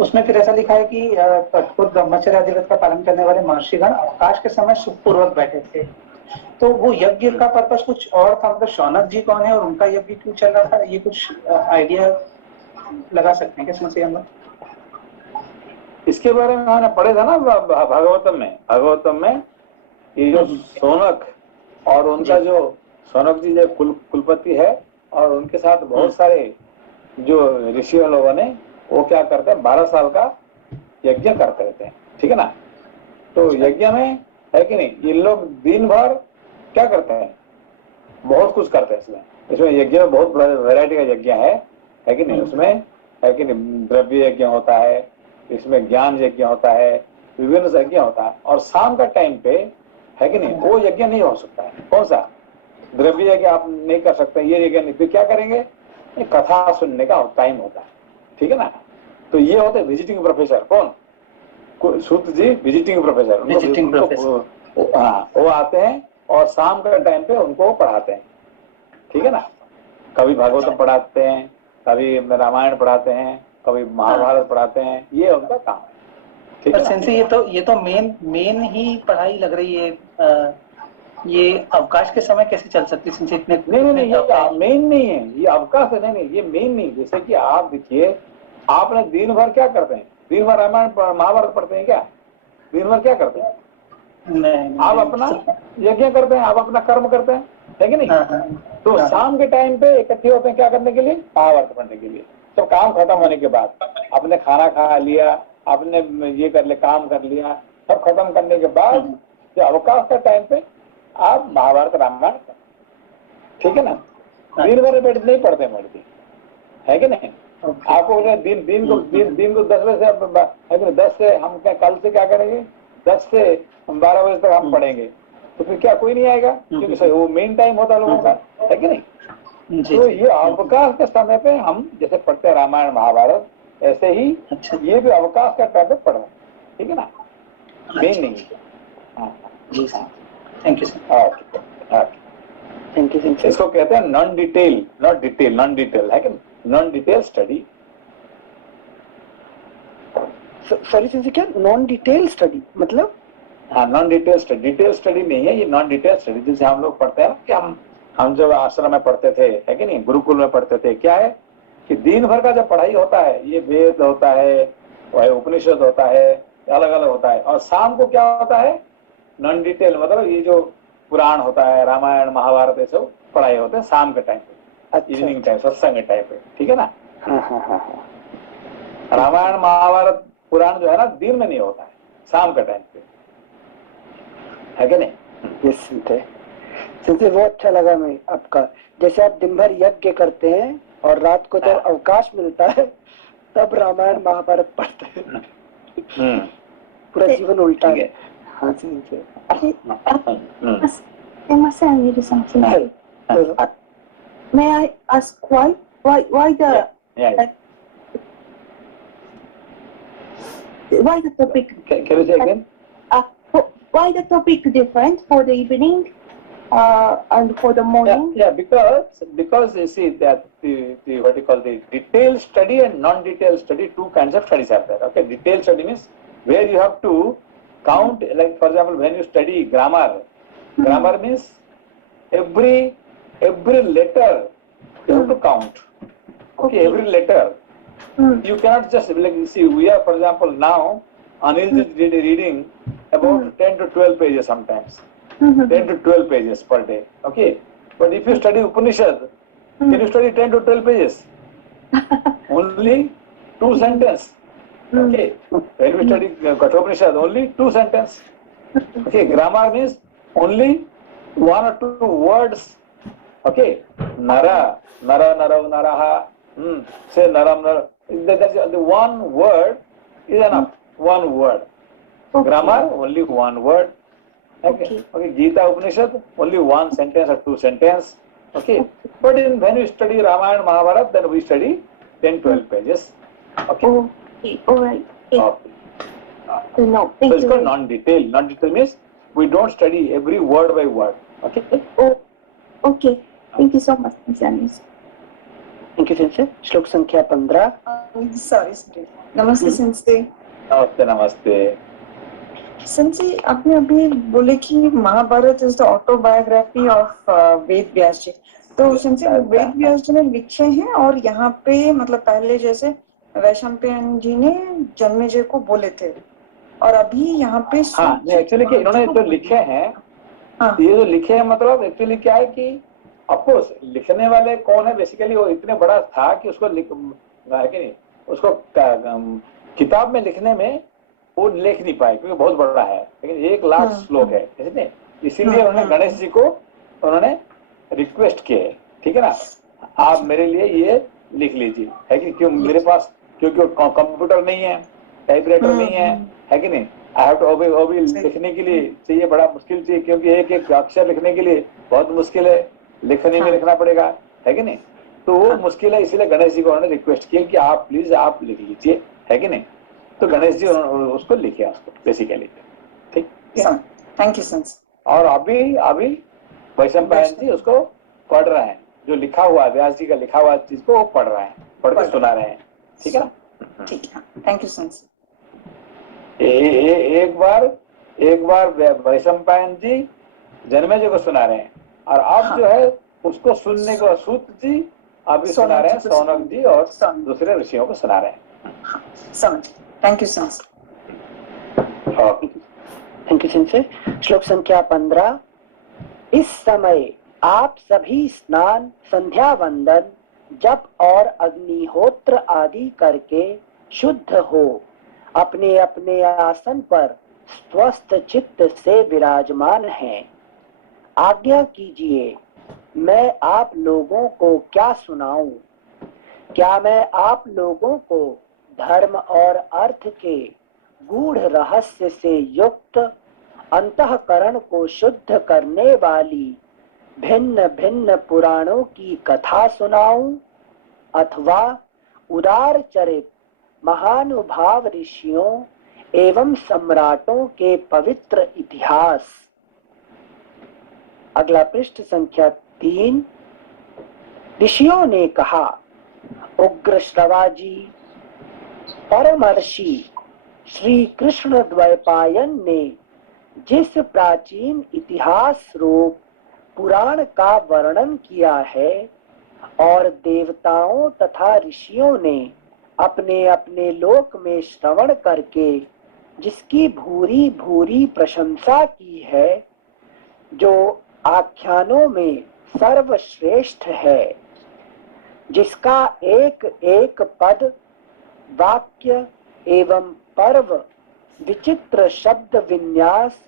उसमें फिर ऐसा लिखा है कि कठोर ब्रह्मचर्य अधिव्रत का पालन करने वाले महर्षिगण अवकाश के समय सुखपूर्वक बैठे थे। तो वो यज्ञ का पर्पस कुछ और था, मतलब शौनक जी कौन है और उनका यज्ञ क्यों चल रहा था, ये कुछ आइडिया लगा सकते हैं क्या समझे हम लोग? इसके बारे में मैंने पढ़े था ना भागवतम में ये जो सोनक और उनका जो सोनक जी जो कुलपति है और उनके साथ बहुत सारे जो ऋषि लोगों ने वो क्या करते हैं, 12 साल का यज्ञ करते रहते हैं, ठीक है ना। तो यज्ञ में है कि नहीं, ये लोग दिन भर क्या करते हैं, बहुत कुछ करते हैं। इसमें यज्ञ में बहुत वैरायटी का यज्ञ है कि नहीं। उसमें है कि नहीं, द्रव्य यज्ञ होता है, इसमें ज्ञान यज्ञ होता है, विभिन्न यज्ञ होता है। और शाम का टाइम पे है कि नहीं, वो यज्ञ नहीं हो सकता है। कौन सा? द्रव्य यज्ञ आप नहीं कर सकते, ये यज्ञ नहीं। फिर क्या करेंगे, कथा सुनने का टाइम होता है, ठीक है ना। तो ये होते हैं विजिटिंग प्रोफेसर। कौन? सूत जी विजिटिंग प्रोफेसर। हाँ, वो आते हैं और शाम का टाइम पे उनको पढ़ाते हैं, ठीक है ना। कभी भागवतम पढ़ाते हैं, कभी रामायण पढ़ाते हैं, कभी महाभारत पढ़ाते हैं, ये उनका काम है, ठीक है। ये तो मेन ही पढ़ाई लग रही है ये अवकाश के समय कैसे चल सकती है संजय? इतने नहीं नहीं नहीं, ये मेन नहीं है, ये अवकाश है। नहीं, ये मेन नहीं। जैसे कि आप देखिए, आपने दिन भर क्या करते हैं? दिन भर रामायण महाभारत पढ़ते हैं क्या? दिन भर क्या करते हैं? नहीं, आप अपना यज्ञ करते हैं, आप अपना कर्म करते हैं, है कि नहीं? तो हाँ। शाम के टाइम पे इकट्ठे होते हैं क्या करने के लिए? महाभारत पढ़ने के लिए। तो काम खत्म होने के बाद आपने खाना खा लिया, आपने ये कर लिया, काम कर लिया, सब खत्म करने के बाद जो अवकाश का टाइम पे आप महाभारत रामायण, ठीक है ना? दिन भर बैठ नहीं पढ़ते मर्जी, है कि नहीं? आपको बोले दिन को 10 बजे से 10 से हम कल से क्या करेंगे? 10 से 12 बजे तक हम पढ़ेंगे, तो फिर क्या कोई नहीं आएगा? क्योंकि वो मेन टाइम होता है लोगों का, है कि नहीं? तो ये अवकाश के समय पे हम जैसे पढ़ते हैं रामायण महाभारत, ऐसे ही ये भी अवकाश का टाइम पे पढ़ना, ठीक है ना? मेन नहीं है। हाँ जी sir, thank you sir. Thank you. इसको कहते हैं non detail, not detail, non detail, है कि non detail study. Sorry sir, क्या नॉन डिटेल स्टडी मतलब? हाँ, non detail study. Detail study नहीं है ये, नॉन डिटेल स्टडी। जैसे हम लोग पढ़ते हैं ना कि हम जब आश्रम में पढ़ते थे, है कि नहीं, गुरुकुल में पढ़ते थे, क्या है कि दिन भर का जब पढ़ाई होता है, ये वेद होता है, उपनिषद होता है, अलग अलग होता है, और शाम को क्या होता है? नॉन डिटेल, मतलब ये जो पुराण होता है, रामायण महाभारत, ये सब पढ़ाई होते हैं शाम के टाइम पे, इवनिंग टाइम, सत्संग के टाइम पे, ठीक है ना? रामायण महाभारत पुराण जो है ना, दिन में नहीं होता है, शाम के टाइम पे, है कि नहीं? यस संजय, वो अच्छा लगा मैं आपका। जैसे आप दिन भर यज्ञ करते हैं और रात को जब अवकाश मिलता है तब रामायण महाभारत पढ़ते हैं। पूरा जीवन उल्टा है। हाँ Sanjay. May I ask why the topic? Can you say again? Why the topic different for the evening and for the morning? Yeah, because you see that the what you call the detailed study and non-detailed study, two kinds of studies are there. Okay, detailed study means where you have to count, like for example, when you study grammar, grammar means every letter you have to count. Okay, every letter. You cannot just like see. We are, for example, now Anil is reading about 10 to 12 pages sometimes. 10 to 12 pages per day. Okay, but if you study Upanishad, can you study 10 to 12 pages? Only 2 sentences. Okay, when we study Kathopanishad, only 2 sentences. Okay, grammar means only 1 or 2 words. Okay, nara, naraha. Say naram, nara. The one word is enough. One word. Okay. Grammar only one word. Okay. Gita Upanishad only 1 sentence or 2 sentences. Okay. But when we study Ramayana Mahabharata, then we study 10-12 pages. Okay. Okay. All right. Okay. No, So thank it's you. called non-detail. Non-detail means we don't study every word by word. Okay. Oh, okay. Thank you so much, Ms. Anis. Thank you Sanjay. श्लोक संख्या 15। Sorry, नमस्ते संजय। नमस्ते नमस्ते। संजय, आपने अभी बोले कि Mahabharata is the autobiography of Ved Vyas ji. तो संजय, वेद व्यास जी ने लिखे हैं और यहाँ पे मतलब पहले जैसे वैशंपायन जी ने जन्मेजय को बोले थे, और अभी यहाँ पे हाँ, एक्चुअली कि इन्होंने जो लिखे हैं, ये जो लिखे हैं मतलब एक्चुअली क्या है कि ऑफकोर्स लिखने वाले कौन है, बेसिकली वो इतने बड़ा था कि उसको है कि नहीं, उसको किताब में लिखने में वो लिख नहीं पाए क्योंकि बहुत बड़ा है, लेकिन 1 लाख श्लोक है, इसीलिए उन्होंने गणेश जी को उन्होंने रिक्वेस्ट किए, ठीक है ना, आप मेरे लिए ये लिख लीजिए, है कि क्यों मेरे पास क्योंकि कंप्यूटर नहीं है, टाइपराइटर नहीं है कि नहीं, आई हैव टू ओबी लिखने के लिए चाहिए, बड़ा मुश्किल चाहिए क्योंकि एक अक्षर लिखने के लिए बहुत मुश्किल है, लिखने में लिखना पड़ेगा, है कि नहीं, तो वो मुश्किल है, इसीलिए गणेश जी को उन्होंने रिक्वेस्ट किया कि आप प्लीज आप लिख लीजिए, है कि नहीं, तो गणेश जी उसको लिखे उसको बेसिकली, ठीक, थैंक यू सर। और अभी वैशंपायन जी उसको पढ़ रहे हैं, जो लिखा हुआ व्यास जी का लिखा हुआ चीज को वो पढ़ रहे हैं, पढ़ के सुना रहे हैं, ठीक है ना, ठीक है, थैंक यू सर। एक बार वैशंपायन जी जन्मे जी को सुना रहे हैं, और अब हाँ। जो है उसको सुनने को सूत जी अभी सुना रहे हैं, सोनक जी को सौनक जी और सोनक। दूसरे ऋषियों को सुना रहे हैं। समझ। Thank you sense. और थैंक यू सेंसे। श्लोक संख्या 15। इस समय आप सभी स्नान, संध्या वंदन, जप और अग्निहोत्र आदि करके शुद्ध हो अपने अपने आसन पर स्वस्थ चित्त से विराजमान हैं। आज्ञा कीजिए, मैं आप लोगों को क्या सुनाऊं? क्या मैं आप लोगों को धर्म और अर्थ के गूढ़ रहस्य से युक्त, अंतःकरण को शुद्ध करने वाली भिन्न भिन्न पुराणों की कथा सुनाऊं, अथवा उदार चरित महानुभाव ऋषियों एवं सम्राटों के पवित्र इतिहास? अगला पृष्ठ संख्या 3। ऋषियों ने कहा, उग्र श्रवाजी परमर्षि श्री कृष्ण द्वैपायन ने जिस प्राचीन इतिहास रूप पुराण का वर्णन किया है और देवताओं तथा ऋषियों ने अपने अपने लोक में श्रवण करके जिसकी भूरी भूरी प्रशंसा की है, जो आख्यानों में सर्वश्रेष्ठ है, जिसका एक एक पद, वाक्य एवं पर्व विचित्र शब्द विन्यास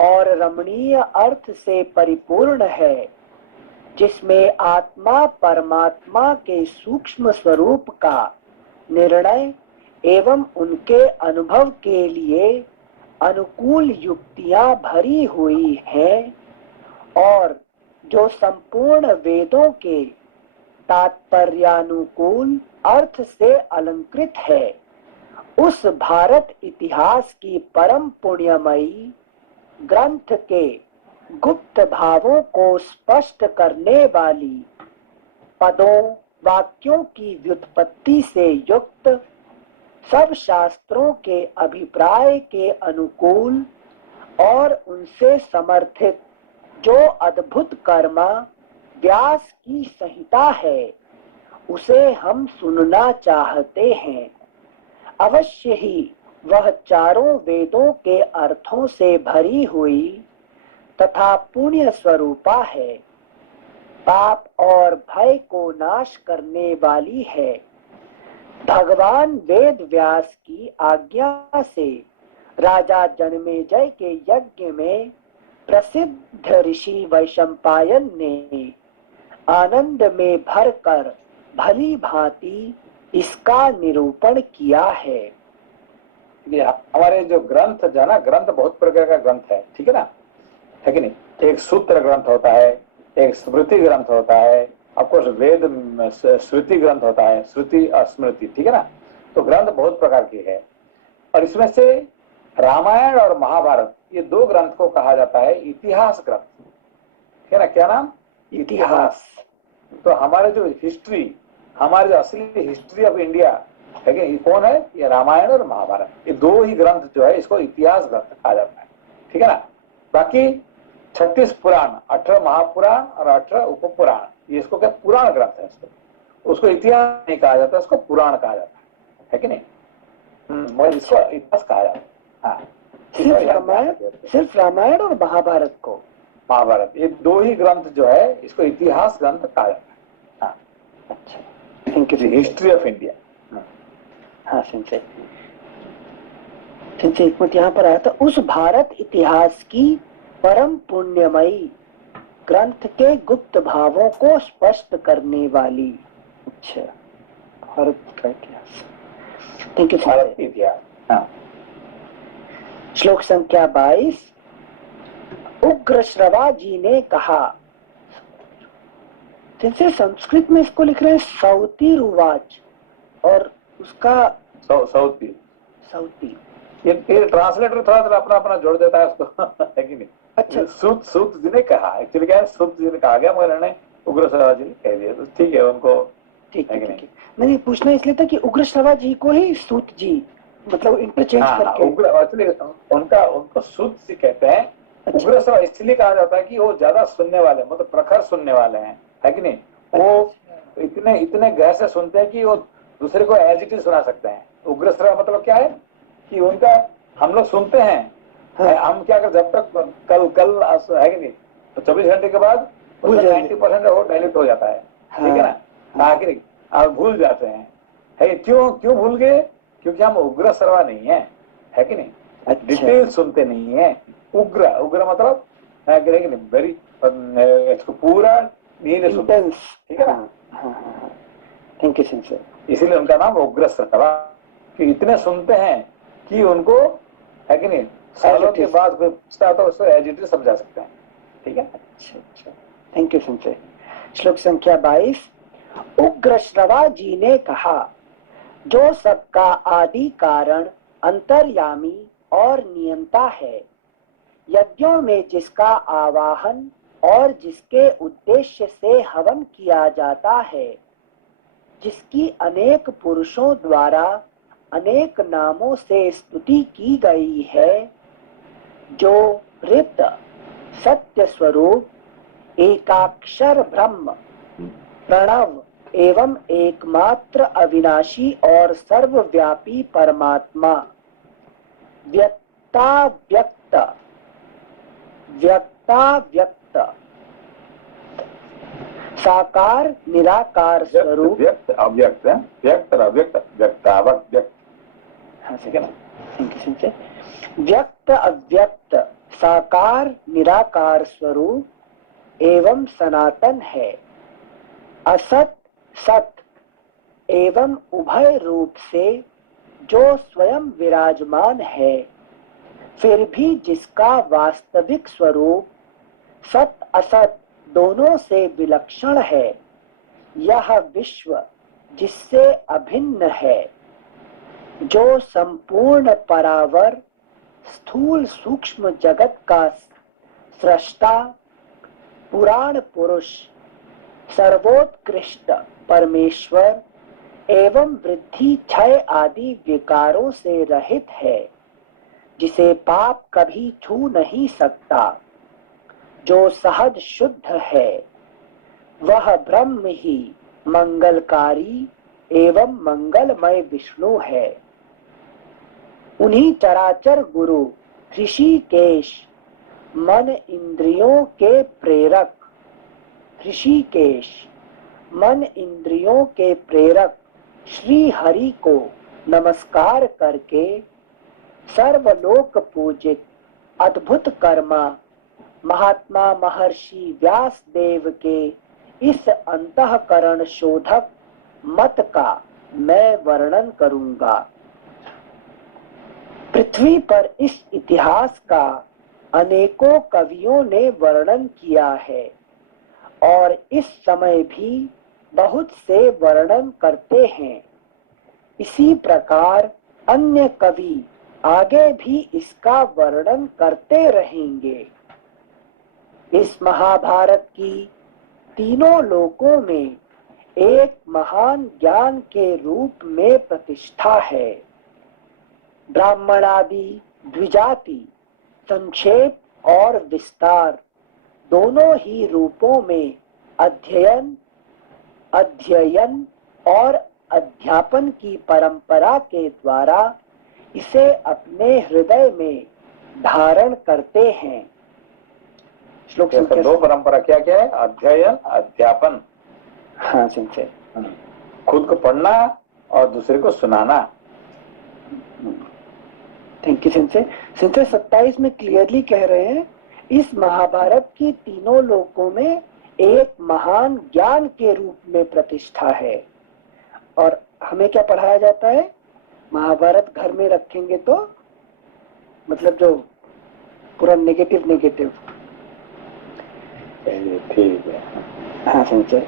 और रमणीय अर्थ से परिपूर्ण है, जिसमें आत्मा परमात्मा के सूक्ष्म स्वरूप का निर्णय एवं उनके अनुभव के लिए अनुकूल युक्तियां भरी हुई हैं, और जो संपूर्ण वेदों के तात्पर्यानुकूल अर्थ से अलंकृत है, उस भारत इतिहास की परम पुण्यमयी ग्रंथ के गुप्त भावों को स्पष्ट करने वाली पदों वाक्यों की व्युत्पत्ति से युक्त, सब शास्त्रों के अभिप्राय के अनुकूल और उनसे समर्थित जो अद्भुत कर्मा व्यास की संहिता है, उसे हम सुनना चाहते हैं। अवश्य ही वह चारों वेदों के अर्थों से भरी हुई तथा पुण्य स्वरूपा है, पाप और भय को नाश करने वाली है। भगवान वेद व्यास की आज्ञा से राजा जन्मेजय के यज्ञ में प्रसिद्ध ऋषि वैशंपायन ने आनंद में भरकर भली भांति इसका निरूपण किया है। ये हमारे जो ग्रंथ जो है ना, ग्रंथ बहुत प्रकार का ग्रंथ है, ठीक है ना, है कि नहीं? एक सूत्र ग्रंथ होता है, एक स्मृति ग्रंथ होता है, ऑफकोर्स वेद श्रुति ग्रंथ होता है, श्रुति और स्मृति, ठीक है ना। तो ग्रंथ बहुत प्रकार की है, और इसमें से रामायण और महाभारत ये दो ग्रंथ को कहा जाता है इतिहास ग्रंथ, है ना। क्या नाम? इतिहास। तो हमारे जो हिस्ट्री, हमारे जो असली हिस्ट्री ऑफ इंडिया है कि ये कौन है? ये रामायण और महाभारत, ये दो ही ग्रंथ जो है इसको इतिहास ग्रंथ कहा जाता है, ठीक है ना। बाकी 36 पुराण, 18 महापुराण और 18 उपपुराण, ये इसको क्या पुराण ग्रंथ है, उसको इतिहास नहीं कहा जाता, उसको पुराण कहा जाता है कि नहीं? इसको इतिहास कहा जाता है। हाँ, सिर्फ रामायण और महाभारत को, महाभारत, ये दो ही ग्रंथ जो है इसको इतिहास ग्रंथ कहा जाता है। हाँ, अच्छा, thank you. History of India. हाँ सिंचे एक मिनट यहाँ पर आया था, उस भारत इतिहास की परम पुण्यमयी ग्रंथ के गुप्त भावों को स्पष्ट करने वाली। अच्छा, भारत का इतिहास, थैंक यू। भारत इतिहास। हाँ। श्लोक संख्या 22। उग्र श्रवा जी ने कहा, जैसे संस्कृत में इसको लिख रहे हैं सौती रुवाच, और उसका सौती ये ट्रांसलेटर थोड़ा अपना अपना जोड़ देता है उसको है कि नहीं? अच्छा, सूत जी ने कहा, एक्चुअली क्या है, सूत जी ने कहा गया, मगर उन्होंने उग्र श्रवा जी ने कह दिया, तो ठीक है उनको, ठीक है। नहीं, पूछना इसलिए था कि उग्र श्रवा जी को ही सूत जी मतलब इंटरचेंज करके। उग्र एक्चुअली उनको सूत जी कहते हैं, उग्र श्रवा इसलिए कहा जाता है कि वो ज्यादा सुनने वाले, मतलब प्रखर सुनने वाले हैं, है कि नहीं? वो इतने इतने गहर से सुनते हैं कि वो दूसरे को एज इट इज सुना सकते हैं। उग्र श्रवा मतलब क्या है कि उनका, हम लोग सुनते हैं, हम क्या कर, जब तक कल है कि नहीं, तो 24 घंटे के बाद 90% वो डायल्यूट हो जाता है, ठीक है ना, आखिर आप भूल जाते हैं। है क्यों भूल गए? क्योंकि हम उग्र श्रवा नहीं है कि नहीं, डिटेल सुनते नहीं है। उग्र मतलब है कि नहीं, वेरी, इसको पूरा नींद सुनते, ठीक है ना। Thank you Singh. इसीलिए उनका नाम उग्र श्रवा, कि इतने सुनते हैं कि उनको, है कि नहीं, सालों के बाद कोई पूछता है तो उसको एज इट इज समझा सकते हैं, ठीक है। अच्छा, थैंक यू सिंह। श्लोक संख्या 22। उग्र श्रवा जी ने कहा, जो सबका आदि कारण, अंतर्यामी और नियंता है, यज्ञों में जिसका आवाहन और जिसके उद्देश्य से हवन किया जाता है, जिसकी अनेक पुरुषों द्वारा अनेक नामों से स्तुति की गई है, जो रिक्त सत्य स्वरूप एकाक्षर ब्रह्म प्रणव एवं एकमात्र अविनाशी और सर्वव्यापी परमात्मा व्यक्ताव्यक्त साकार निराकार स्वरूप, व्यक्त अव्यक्त, व्यक्त अव्यक्त, व्यक्तावक व्यक्त, ठीक है ना। व्यक्त अव्यक्त साकार निराकार स्वरूप एवं सनातन है, असत सत एवं उभय रूप से जो स्वयं विराजमान है, फिर भी जिसका वास्तविक स्वरूप सत असत दोनों से विलक्षण है, यह विश्व जिससे अभिन्न है, जो संपूर्ण परावर स्थूल सूक्ष्म जगत का सृष्टा पुराण पुरुष सर्वोत्कृष्ट परमेश्वर एवं वृद्धि क्षय आदि विकारों से रहित है, जिसे पाप कभी छू नहीं सकता, जो सहज शुद्ध है, वह ब्रह्म ही मंगलकारी एवं मंगलमय विष्णु है। उन्हीं चराचर गुरु ऋषिकेश मन इंद्रियों के प्रेरक, ऋषिकेश मन इंद्रियों के प्रेरक श्री हरि को नमस्कार करके सर्वलोक पूजित अद्भुत कर्मा महात्मा महर्षि व्यास देव के इस अंतःकरण शोधक मत का मैं वर्णन करूंगा। पृथ्वी पर इस इतिहास का अनेकों कवियों ने वर्णन किया है और इस समय भी बहुत से वर्णन करते हैं। इसी प्रकार अन्य कवि आगे भी इसका वर्णन करते रहेंगे। इस महाभारत की तीनों लोकों में एक महान ज्ञान के रूप में प्रतिष्ठा है। ब्राह्मणादि द्विजाति संक्षेप और विस्तार दोनों ही रूपों में अध्ययन और अध्यापन की परंपरा के द्वारा इसे अपने हृदय में धारण करते हैं। श्लोक संख्या दो परंपरा क्या क्या है? अध्ययन अध्यापन। हाँ संख्या, खुद को पढ़ना और दूसरे को सुनाना। थैंक यू संख्या। 27 में क्लियरली कह रहे हैं, इस महाभारत की तीनों लोकों में एक महान ज्ञान के रूप में प्रतिष्ठा है। और हमें क्या पढ़ाया जाता है? महाभारत घर में रखेंगे तो मतलब जो पूरा नेगेटिव ठीक है। हाँ संचय।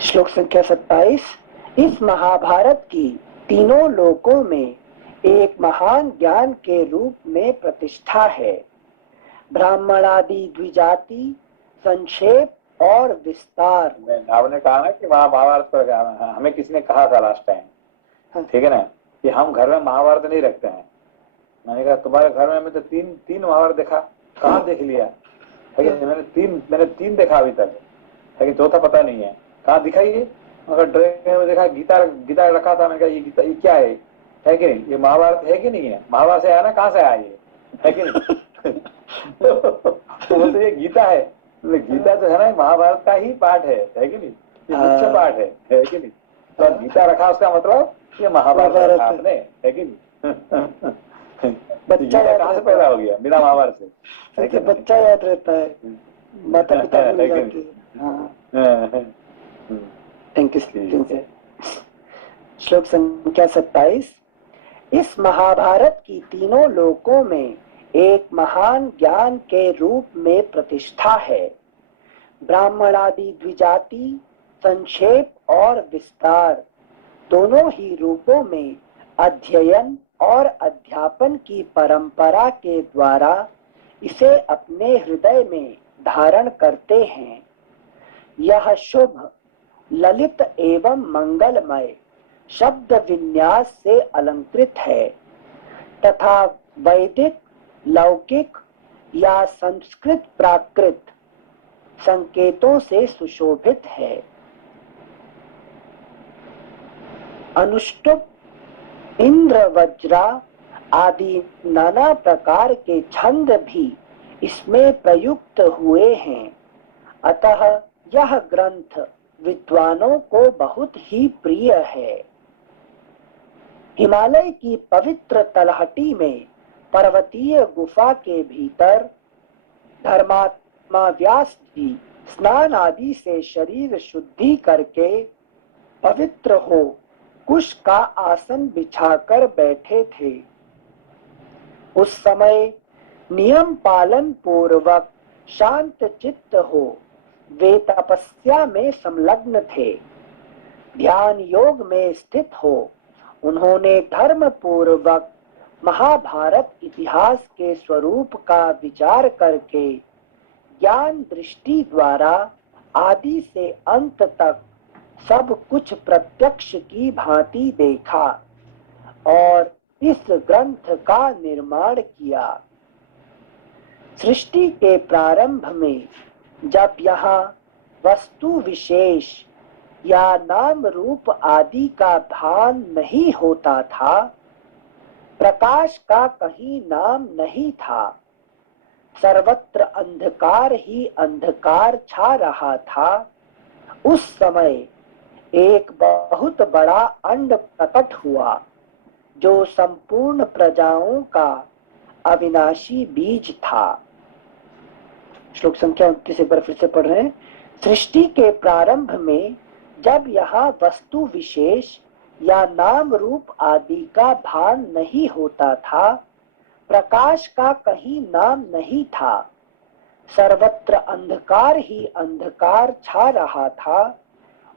श्लोक संख्या 27। इस महाभारत की तीनों लोकों में एक महान ज्ञान के रूप में प्रतिष्ठा है। ब्राह्मणादि द्विजाति संक्षेप और विस्तार। आपने कहा ना कि महाभारत पर हमें किसी ने कहा था लास्ट टाइम, ठीक है ना, कि हम घर में महाभारत नहीं रखते हैं। मैंने कहा तुम्हारे घर में हमें तो तीन महाभारत देखा। कहाँ देख लिया है कि मैंने तीन देखा अभी तक, है कि चौथा पता नहीं है, कहाँ दिखाइए। मगर ड्राइंग में देखा गीता रखा था, मैंने कहा ये गीता ये क्या है कि नहीं, ये महाभारत है कि नहीं है, महाभारत से आया ना, कहाँ से आया ये, है कि नहीं। तो बोलते ये गीता है, तो गीता जो है ना महाभारत का ही पार्ट है कि नहीं, ये मुख्य पार्ट है कि नहीं। तो गीता रखा उसका मतलब ये महाभारत रखा आपने, है कि नहीं। बच्चा कहाँ से पैदा हो गया बिना महाभारत से, कि बच्चा याद रहता है, माता पिता भूल जाते हैं। Thank you. श्लोक संख्या 27। इस महाभारत की तीनों लोकों में एक महान ज्ञान के रूप में प्रतिष्ठा है। ब्राह्मणादि द्विजाति, संक्षेप और विस्तार दोनों ही रूपों में अध्ययन और अध्यापन की परंपरा के द्वारा इसे अपने हृदय में धारण करते हैं। यह शुभ, ललित एवं मंगलमय शब्द विन्यास से अलंकृत है तथा वैदिक, लौकिक या संस्कृत प्राकृत संकेतों से सुशोभित है। अनुष्टुप, इंद्र, वज्रा आदि नाना प्रकार के छंद भी इसमें प्रयुक्त हुए हैं। अतः यह ग्रंथ विद्वानों को बहुत ही प्रिय है। हिमालय की पवित्र तलहटी में पर्वतीय गुफा के भीतर धर्मात्मा व्यास जी स्नान आदि से शरीर शुद्धि करके पवित्र हो कुश का आसन बिछाकर बैठे थे। उस समय नियम पालन पूर्वक शांत चित्त हो वे तपस्या में संलग्न थे। ध्यान योग में स्थित हो उन्होंने धर्म पूर्वक महाभारत इतिहास के स्वरूप का विचार करके ज्ञान दृष्टि द्वारा आदि से अंत तक सब कुछ प्रत्यक्ष की भांति देखा और इस ग्रंथ का निर्माण किया। सृष्टि के प्रारंभ में जब यहाँ वस्तु विशेष या नाम रूप आदि का भान नहीं होता था, प्रकाश का कहीं नाम नहीं था, सर्वत्र अंधकार ही अंधकार छा रहा था, उस समय एक बहुत बड़ा अंड प्रकट हुआ जो संपूर्ण प्रजाओं का अविनाशी बीज था। श्लोक संख्या 29 एक बार फिर से पढ़ रहे हैं। सृष्टि के प्रारंभ में जब यहाँ वस्तु विशेष या नाम रूप आदि का भान नहीं होता था, प्रकाश का कहीं नाम नहीं था, सर्वत्र अंधकार ही अंधकार छा रहा था,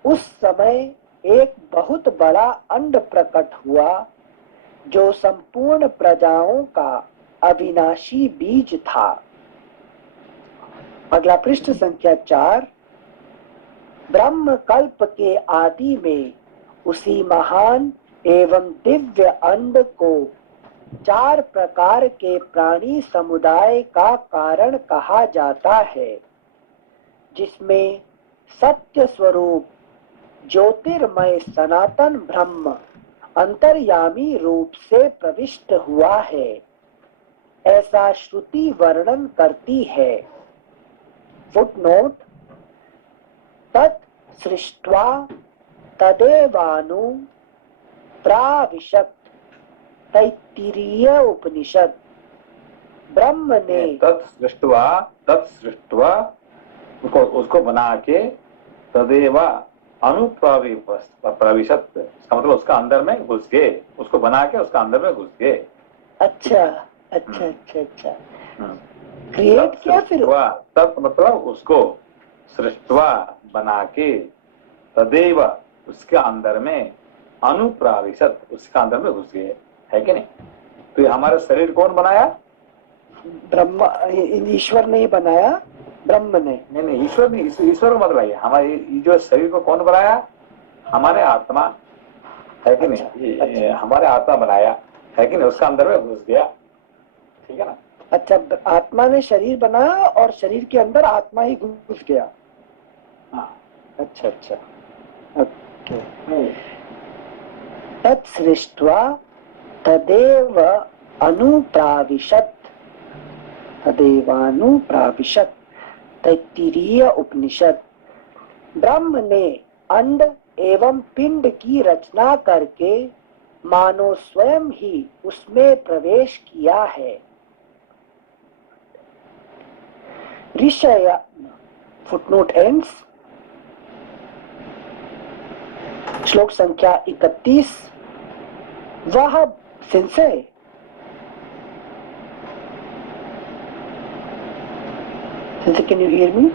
उस समय एक बहुत बड़ा अंड प्रकट हुआ जो संपूर्ण प्रजाओं का अविनाशी बीज था। अगला पृष्ठ संख्या 4। ब्रह्म कल्प के आदि में उसी महान एवं दिव्य अंड को 4 प्रकार के प्राणी समुदाय का कारण कहा जाता है, जिसमें सत्य स्वरूप ज्योतिर्मय सनातन ब्रह्म अंतर्यामी रूप से प्रविष्ट हुआ है, ऐसा श्रुति वर्णन करती है। फुटनोट: तत् सृष्ट्वा तदेवानु प्राविशत, तैत्तिरीय उपनिषद। ब्रह्म ने तत्सृष्ट्वा उसको बना के तदेवा अनुप्रविशत, इसका मतलब उसका अंदर में घुस गए, उसको बना के उसका अंदर में घुस गए। अच्छा अच्छा अच्छा अच्छा, क्रिएट किया फिर। तत् मतलब उसको, सृष्टवा बना के, तदेव उसके अंदर में, अनुप्राविशत उसके अंदर में घुस गए, है कि नहीं। तो ये हमारा शरीर कौन बनाया? ब्रह्म, ईश्वर ने ही बनाया, ब्रह्म ने नहीं, ईश्वर नहीं, ईश्वर को मतलब है हमारे जो शरीर को कौन बनाया? हमारे आत्मा, है कि नहीं। हमारे आत्मा बनाया, है कि नहीं, उसका अंदर में घुस गया, ठीक है ना। अच्छा, आत्मा ने शरीर बनाया और शरीर के अंदर आत्मा ही घुस गया। हाँ। अच्छा अच्छा, ओके। तत्सृष्ट्वा तदेव अनुप्राविशत्, तदेवानुप्राविशत्, तैत्तिरीय उपनिषद। ब्रह्म ने अंड एवं पिंड की रचना करके मानो स्वयं ही उसमें प्रवेश किया है। ऋषय फुटनोट एंड्स। श्लोक संख्या 31। वह सिंसे कैन यू हियर मी?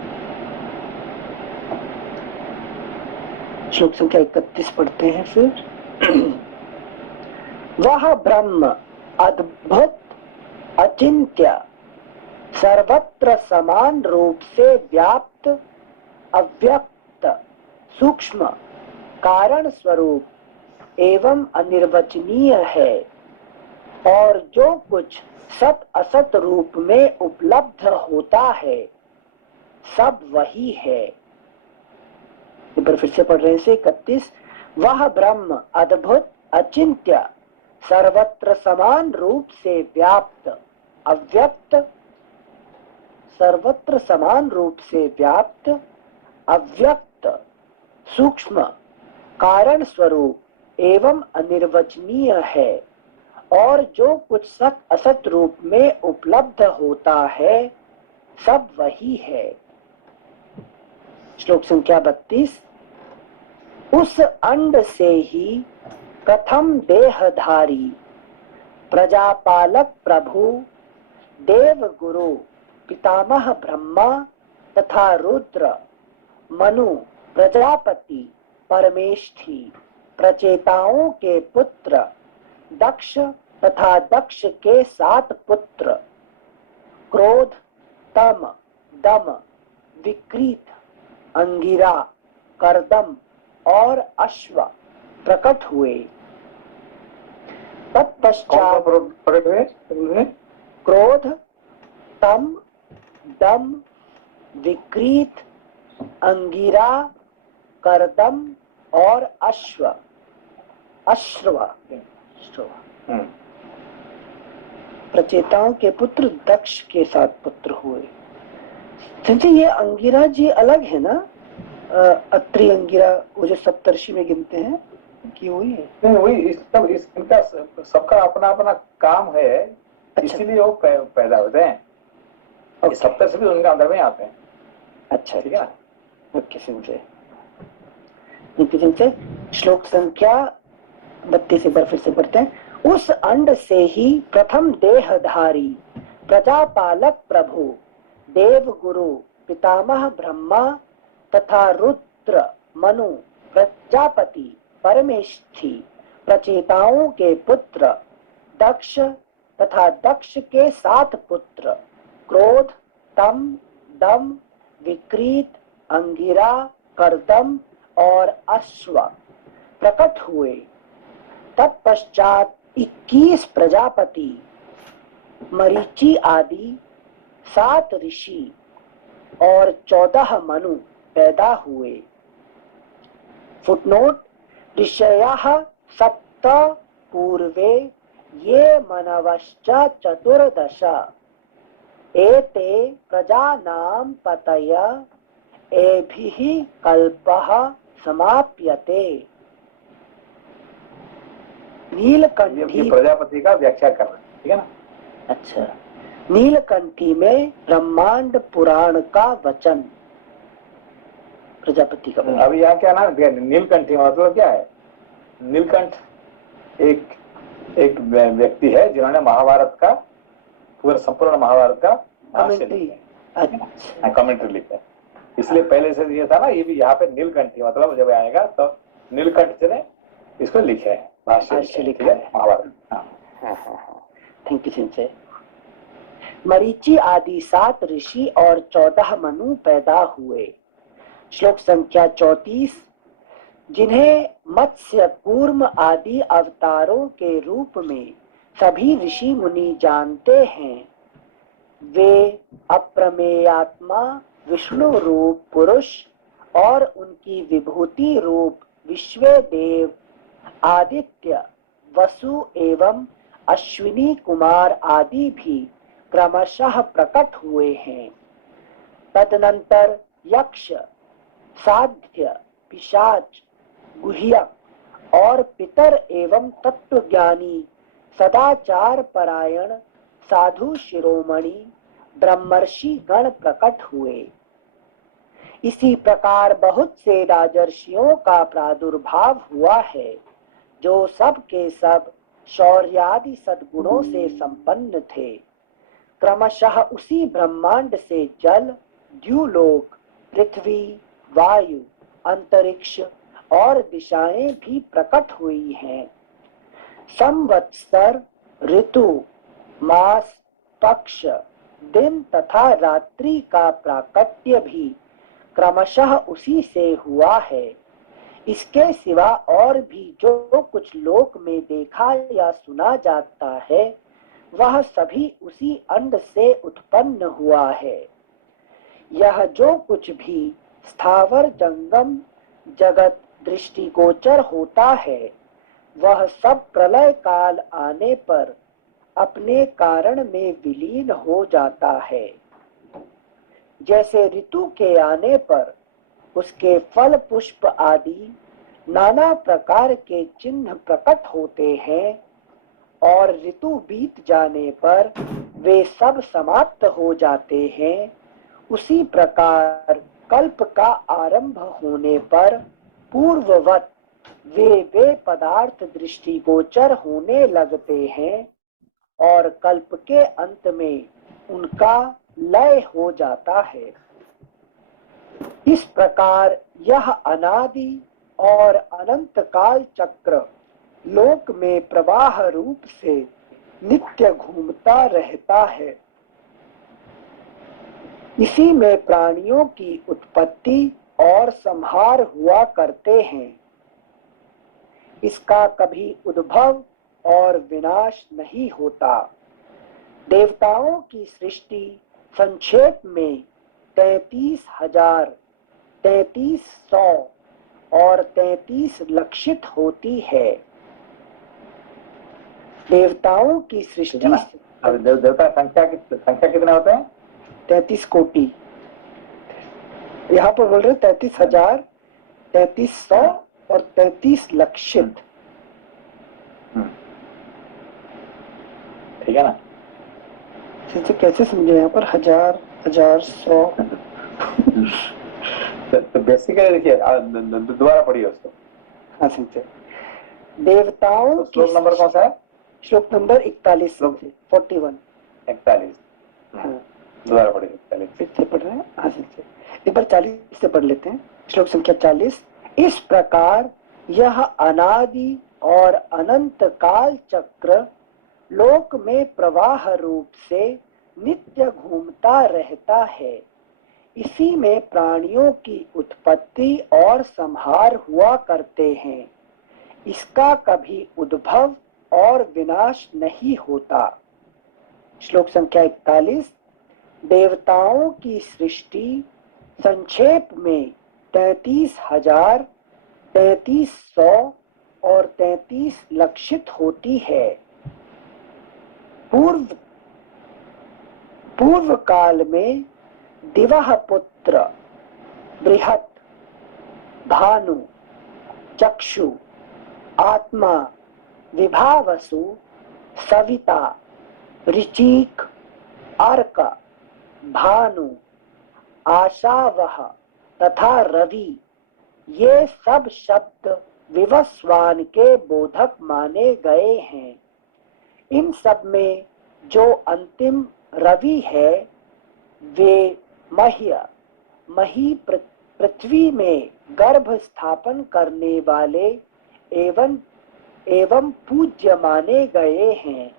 श्लोक संख्या 31 पढ़ते हैं फिर। वह ब्रह्म अद्भुत अचिंत्य सर्वत्र समान रूप से व्याप्त अव्यक्त सूक्ष्म कारण स्वरूप एवं अनिर्वचनीय है, और जो कुछ सत असत रूप में उपलब्ध होता है सब वही है। एक बार फिर से पढ़ रहे हैं 31। वह ब्रह्म अद्भुत अचिंत्य सर्वत्र समान रूप से व्याप्त अव्यक्त, सर्वत्र समान रूप से व्याप्त अव्यक्त सूक्ष्म कारण स्वरूप एवं अनिर्वचनीय है, और जो कुछ सत असत रूप में उपलब्ध होता है सब वही है। श्लोक संख्या 32। उस अंड से ही प्रथम देहधारी प्रजापालक प्रभु देव गुरु पितामह ब्रह्मा तथा रुद्र मनु प्रजापति परमेष्ठी प्रचेताओं के पुत्र दक्ष तथा दक्ष के 7 पुत्र क्रोध तम दम विक्रीत अंगिरा करदम और अश्व प्रकट हुए। तत्पश्चात प्रकट हुए? क्रोध तम दम विक्रीत अंगिरा करदम और अश्व प्रचेताओं के पुत्र दक्ष के 7 पुत्र हुए। संजय, ये अंगिरा जी अलग है ना? अत्रि अंगिरा वो जो सप्तर्षि में गिनते हैं कि वही है? नहीं, वही इनका सबका अपना अपना काम है। अच्छा। इसीलिए वो पैदा होते हैं। ओके। सप्तर्षि भी उनके अंदर में आते हैं। अच्छा, ठीक है। ओके संजय। श्लोक संख्या 32 एक बार फिर से पढ़ते हैं। उस अंड से ही प्रथम देहधारी प्रजापालक प्रभु देव गुरु पितामह ब्रह्मा तथा रुद्र मनु प्रजापति परमेष्ठी प्रचेताओं के पुत्र दक्ष तथा दक्ष के 7 पुत्र क्रोध तम दम विक्रीत अंगिरा करदम और अश्व प्रकट हुए। तत्पश्चात 21 प्रजापति मरीचि आदि 7 ऋषि और 14 मनु पैदा हुए। फुटनोट। ऋषयः सप्त पूर्वे ये मनवश्च 14 एते प्रजानां पतय एभिः कल्पः समाप्यते। नीलकंठी प्रजापति का व्याख्या कर रहे हैं, ठीक है ना? अच्छा। नीलकंठी में ब्रह्मांड पुराण का वचन प्रजापति का। अब यहाँ क्या नाम दिया? नीलकंठी मतलब क्या है? नीलकंठ एक व्यक्ति है जिन्होंने महाभारत का पूरा संपूर्ण महाभारत का कमेंट्री लिखा है। इसलिए पहले से ये था ना, ये भी यहाँ पे नीलकंठी मतलब जब आएगा तो नीलकंठ ने इसको लिखे है, भाष्य लिखा है महाभारत। Thank you Singh. मरीचि आदि 7 ऋषि और 14 मनु पैदा हुए। श्लोक संख्या 34। जिन्हें मत्स्य कूर्म आदि अवतारों के रूप में सभी ऋषि मुनि जानते हैं, वे अप्रमेयात्मा विष्णु रूप पुरुष और उनकी विभूति रूप विश्वदेव, आदित्य, वसु एवं अश्विनी कुमार आदि भी क्रमशः प्रकट हुए हैं। तदनंतर यक्ष, साध्य, पिशाच, गुह्यक और पितर एवं तत्वज्ञानी सदाचार परायण साधु शिरोमणि ब्रह्मर्षि गण प्रकट हुए। इसी प्रकार बहुत से राजर्षियों का प्रादुर्भाव हुआ है, जो सब के सब शौर्यादि सद्गुणों से संपन्न थे। क्रमशः उसी ब्रह्मांड से जल, द्युलोक, पृथ्वी, वायु, अंतरिक्ष और दिशाएं भी प्रकट हुई हैं। संवत्सर, ऋतु, मास, पक्ष, दिन तथा रात्रि का प्राकट्य भी क्रमशः उसी से हुआ है। इसके सिवा और भी जो कुछ लोक में देखा या सुना जाता है, वह सभी उसी अंड से उत्पन्न हुआ है। यह जो कुछ भी स्थावर जंगम जगत दृष्टिगोचर होता है, वह सब प्रलय काल आने पर अपने कारण में विलीन हो जाता है। जैसे ऋतु के आने पर उसके फल पुष्प आदि नाना प्रकार के चिन्ह प्रकट होते हैं और ऋतु बीत जाने पर वे सब समाप्त हो जाते हैं, उसी प्रकार कल्प का आरंभ होने पर पूर्ववत वे पदार्थ दृष्टिगोचर होने लगते हैं और कल्प के अंत में उनका लय हो जाता है। इस प्रकार यह अनादि और अनंत काल चक्र लोक में प्रवाह रूप से नित्य घूमता रहता है। इसी में प्राणियों की उत्पत्ति और संहार हुआ करते हैं। इसका कभी उद्भव और विनाश नहीं होता। देवताओं की सृष्टि संक्षेप में 33,000, 3300 और 33 लक्षित होती है। देवताओं की सृष्टि अब देवता संख्या कितने होते हैं? 33 कोटि। यहाँ पर बोल रहे 33,000, 3300 और 33 लक्षित। ठीक है ना? कैसे समझे यहाँ पर 1000, 1000, 100? तो बेसिकली देखिए, दोबारा पढ़िए उसको। हाँ समझे। देवताओं तो श्लोक नंबर कौन सा है? श्लोक नंबर 41 से 41। 41। हाँ, दोबारा पढ़िए। 41 फिर से पढ़ रहे हैं। हाँ समझे। एक बार 40 से पढ़ लेते हैं। श्लोक संख्या 40। इस प्रकार यह अनादि और अनंत काल चक्र लोक में प्रवाह रूप से नित्य घूमता रहता है। इसी में प्राणियों की उत्पत्ति और संहार हुआ करते हैं। इसका कभी उद्भव और विनाश नहीं होता। श्लोक संख्या 41। देवताओं की सृष्टि संक्षेप में 33,000, 3300 और 33 लक्षित होती है। पूर्व काल में दिवह पुत्र, बृहत, भानु, चक्षु, आत्मा, विभावसु, सविता, ऋचिक, अर्क, भानु, आशावह तथा रवि, ये सब शब्द विवस्वान के बोधक माने गए हैं। इन सब में जो अंतिम रवि है, वे मही पृथ्वी में गर्भ स्थापन करने वाले एवं पूज्य माने गए हैं।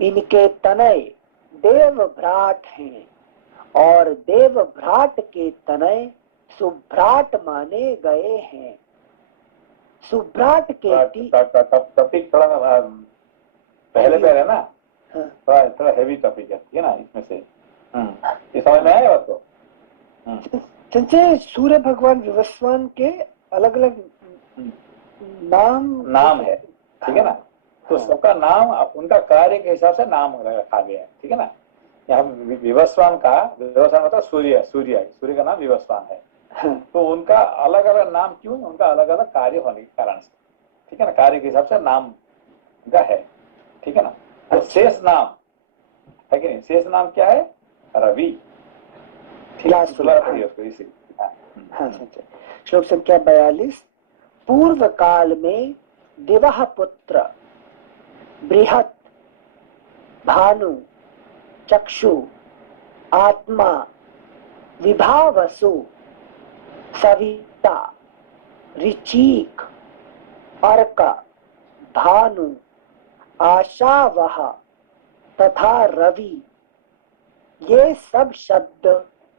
इनके तनय देवभ्राट हैं और देवभ्राट के तनय सुभ्राट माने गए हैं। सुभ्राट के टॉपिक थोड़ा पहले पे है ना? हाँ। थोड़ा थोड़ा हैवी टॉपिक है, ठीक है ना, इसमें से ये समझ में आया आपको? संजय, सूर्य भगवान विवस्वान के अलग अलग नाम है, ठीक है ना। तो हाँ। सबका नाम उनका कार्य के हिसाब से नाम रखा गया है, ठीक है ना। यहाँ विवस्वान मतलब सूर्य, सूर्य का नाम विवस्वान है। हाँ। तो उनका अलग अलग नाम क्यों? उनका अलग अलग कार्य होने के कारण से, ठीक है ना, कार्य के हिसाब से नाम उनका है, ठीक है ना। तो शेष नाम है कि नहीं, शेष नाम क्या है? रवि, ठीक है, दोबारा पढ़िए उसको इसी। हाँ संजय, श्लोक संख्या 42। पूर्व काल में दिवह पुत्र बृहत भानु चक्षु आत्मा विभावसु सविता ऋचीक अर्क भानु आशावह तथा रवि, ये सब शब्द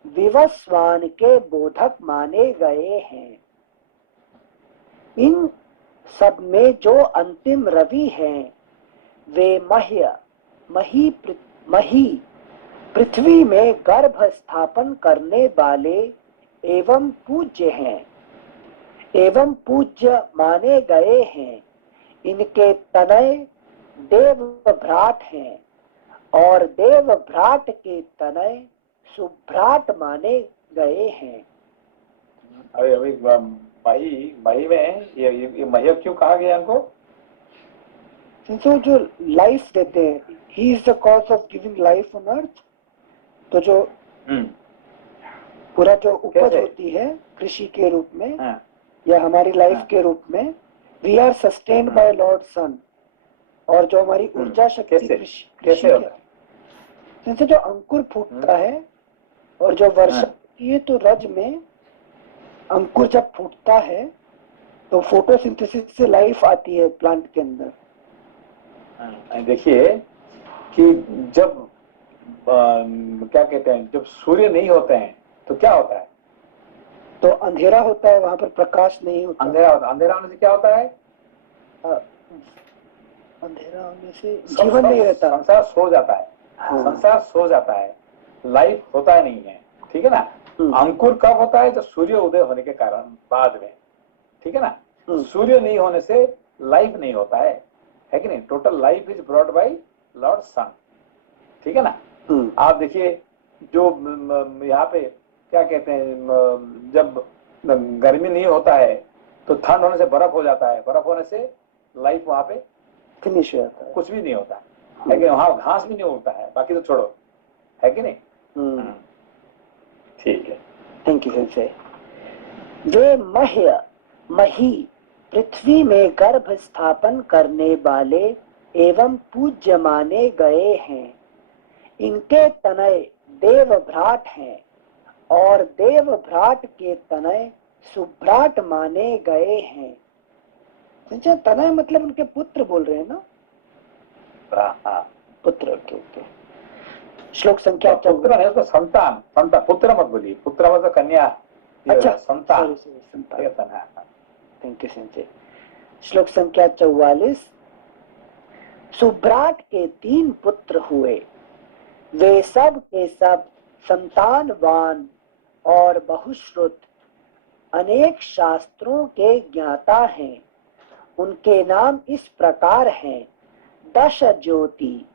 विवस्वान के बोधक माने गए हैं। इन सब में जो अंतिम रवि हैं वे मही पृथ्वी में गर्भ स्थापन करने वाले एवं पूज्य हैं, एवं पूज्य माने गए हैं। इनके तनय देव भ्राट हैं और देव भ्राट के तनय सुभ्राट माने गए हैं। अभी मही में ये मह्य क्यों कहा गया इनको? जो लाइफ देते हैं, he is the cause of giving life on earth. तो जो पूरा जो उपज होती है कृषि के रूप में या हमारी लाइफ के रूप में, we are sustained by lord sun. और जो हमारी ऊर्जा शक्ति कृषि जैसे जो अंकुर फूटता है और जो वर्षा होती है, तो रज में अंकुर जब फूटता है तो फोटोसिंथेसिस से लाइफ आती है प्लांट के अंदर। देखिए कि जब क्या कहते हैं, जब सूर्य नहीं होते हैं तो क्या होता है? तो अंधेरा होता है, वहां पर प्रकाश नहीं होता। अंधेरा होने से क्या होता है? अंधेरा होने से जीवन नहीं रहता, संसार सो जाता है। संसार सो जाता है, लाइफ होता नहीं है, ठीक है ना। अंकुर कब होता है? तो सूर्य उदय होने के कारण बाद में, ठीक है ना। सूर्य नहीं होने से लाइफ नहीं होता है कि नहीं। Total life is brought by lord sun, ठीक है ना। आप देखिए जो यहाँ पे क्या कहते हैं, जब गर्मी नहीं होता है तो ठंड होने से बर्फ हो जाता है, बर्फ होने से लाइफ वहां पे फिनिश हो जाता है, कुछ भी नहीं होता है कि वहां घास भी नहीं उगता है, बाकी तो छोड़ो, है कि नहीं। ठीक है, थैंक यू संजय। वे मही पृथ्वी में गर्भ स्थापन करने वाले एवं पूज्य माने गए हैं। इनके तनय देव भ्राट हैं और देव भ्राट के तनय सुभ्राट माने गए हैं। संजय, तनय मतलब उनके पुत्र बोल रहे हैं ना? पुत्र, ओके। श्लोक संख्या पुत्र है उसको संतान, पुत्र मत बोलिए, पुत्र मतलब कन्या। अच्छा, संतान। Thank you Sanjay. श्लोक संख्या 44। सुभ्राट के 3 पुत्र हुए, वे सब के सब संतानवान और बहुश्रुत अनेक शास्त्रों के ज्ञाता हैं। उनके नाम इस प्रकार हैं: दश ज्योति,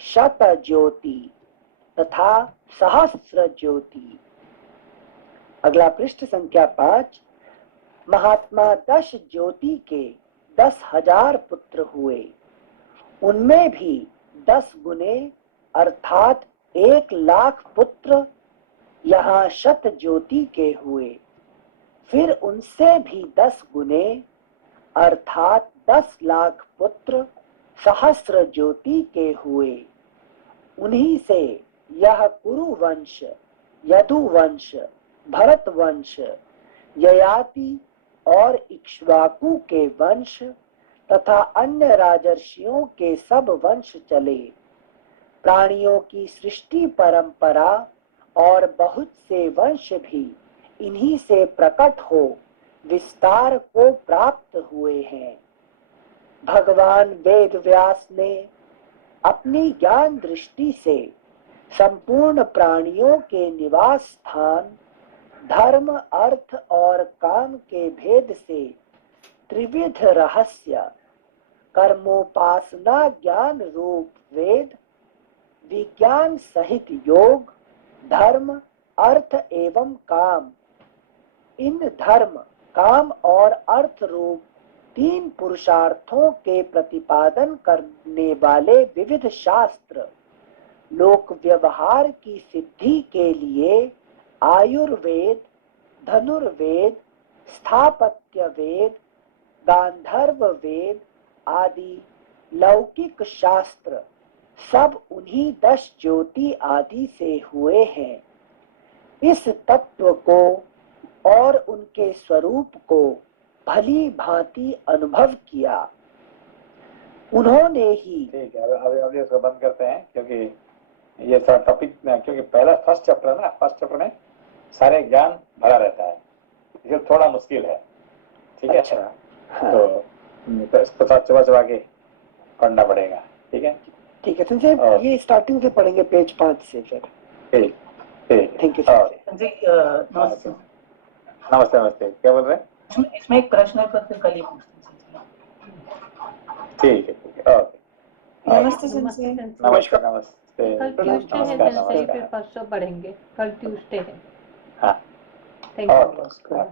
शत ज्योति तथा सहस्र ज्योति। अगला पृष्ठ संख्या 5। महात्मा दश ज्योति के 10,000 पुत्र हुए, उनमें भी 10 गुने अर्थात 1,00,000 पुत्र यहाँ शत ज्योति के हुए। फिर उनसे भी 10 गुने अर्थात 10,00,000 पुत्र सहस्र ज्योति के हुए। उन्हीं से यह कुरु वंश, यदु वंश, भरत वंश, ययाति और इक्ष्वाकु के वंश तथा अन्य राजर्षियों के सब वंश चले। प्राणियों की सृष्टि परंपरा और बहुत से वंश भी इन्हीं से प्रकट हो विस्तार को प्राप्त हुए हैं। भगवान वेद व्यास ने अपनी ज्ञान दृष्टि से संपूर्ण प्राणियों के निवास स्थान धर्म अर्थ और काम के भेद से त्रिविध रहस्य कर्मोपासना ज्ञान रूप वेद विज्ञान सहित योग धर्म अर्थ एवं काम, इन धर्म काम और अर्थ रूप तीन पुरुषार्थों के प्रतिपादन करने वाले विविध शास्त्र लोक व्यवहार की सिद्धि के लिए आयुर्वेद धनुर्वेद स्थापत्य वेद गांधर्व वेद आदि लौकिक शास्त्र सब उन्हीं 10 ज्योति आदि से हुए हैं। इस तत्व को और उनके स्वरूप को भली भांति अनुभव किया। उन्होंने ही ठीक है, अभी इसको बंद करते हैं क्योंकि ये सारा टॉपिक, क्योंकि पहला फर्स्ट चैप्टर ना, फर्स्ट चैप्टर में सारे ज्ञान भरा रहता है, ये थोड़ा मुश्किल है। ठीक है, अच्छा, हाँ। तो इसको साथ चबा के पढ़ना पड़ेगा। ठीक है, ठीक है संजय, ये स्टार्टिंग से पढ़ेंगे पेज 5 से फिर। ठीक ठीक, थैंक यू और संजय नमस्ते। नमस्ते नमस्ते, क्या बोल रहे हैं? इसमें एक प्रश्न है तो फिर कल ही पूछते हैं। ठीक है, ओके, नमस्ते संजय। नमस्कार, नमस्ते, कल ट्यूसडे है नमस्कार, संजय, फिर नमस्कार। परसों पढ़ेंगे, कल ट्यूसडे है। हाँ, थैंक यू। ओके।